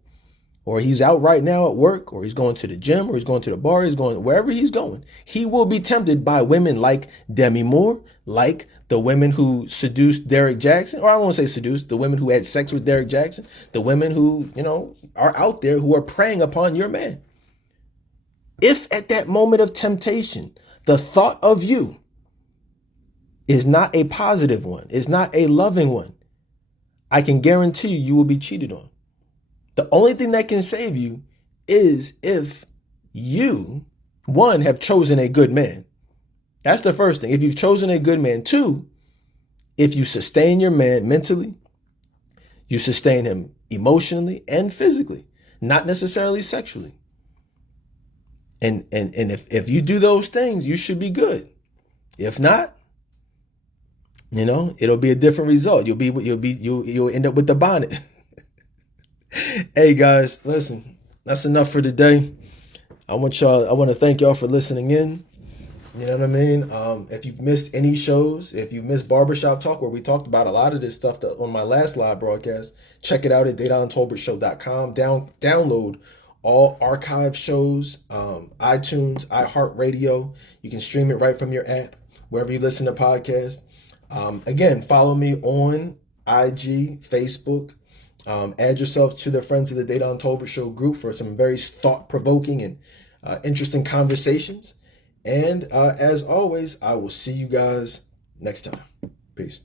or he's out right now at work, or he's going to the gym, or he's going to the bar, he's going wherever he's going. He will be tempted by women like Demi Moore, like the women who seduced Derrick Jaxn, or I won't say seduced, the women who had sex with Derrick Jaxn, the women who, are out there who are preying upon your man. If at that moment of temptation, the thought of you is not a positive one, is not a loving one, I can guarantee you will be cheated on. The only thing that can save you is if you, one, have chosen a good man. That's the first thing. If you've chosen a good man. Two, if you sustain your man mentally, you sustain him emotionally and physically, not necessarily sexually. And if you do those things, you should be good. If not, it'll be a different result. You'll end up with the bonnet. Hey guys, listen, that's enough for today. I want to thank y'all for listening in. You know what I mean? If you've missed any shows, if you missed Barbershop Talk, where we talked about a lot of this stuff on my last live broadcast, check it out at DedanTolbertShow.com. Download all archive shows, iTunes, iHeartRadio. You can stream it right from your app, wherever you listen to podcasts. Again, follow me on IG, Facebook. Add yourself to the Friends of the Dedan Tolbert Show group for some very thought-provoking and interesting conversations. And as always, I will see you guys next time. Peace.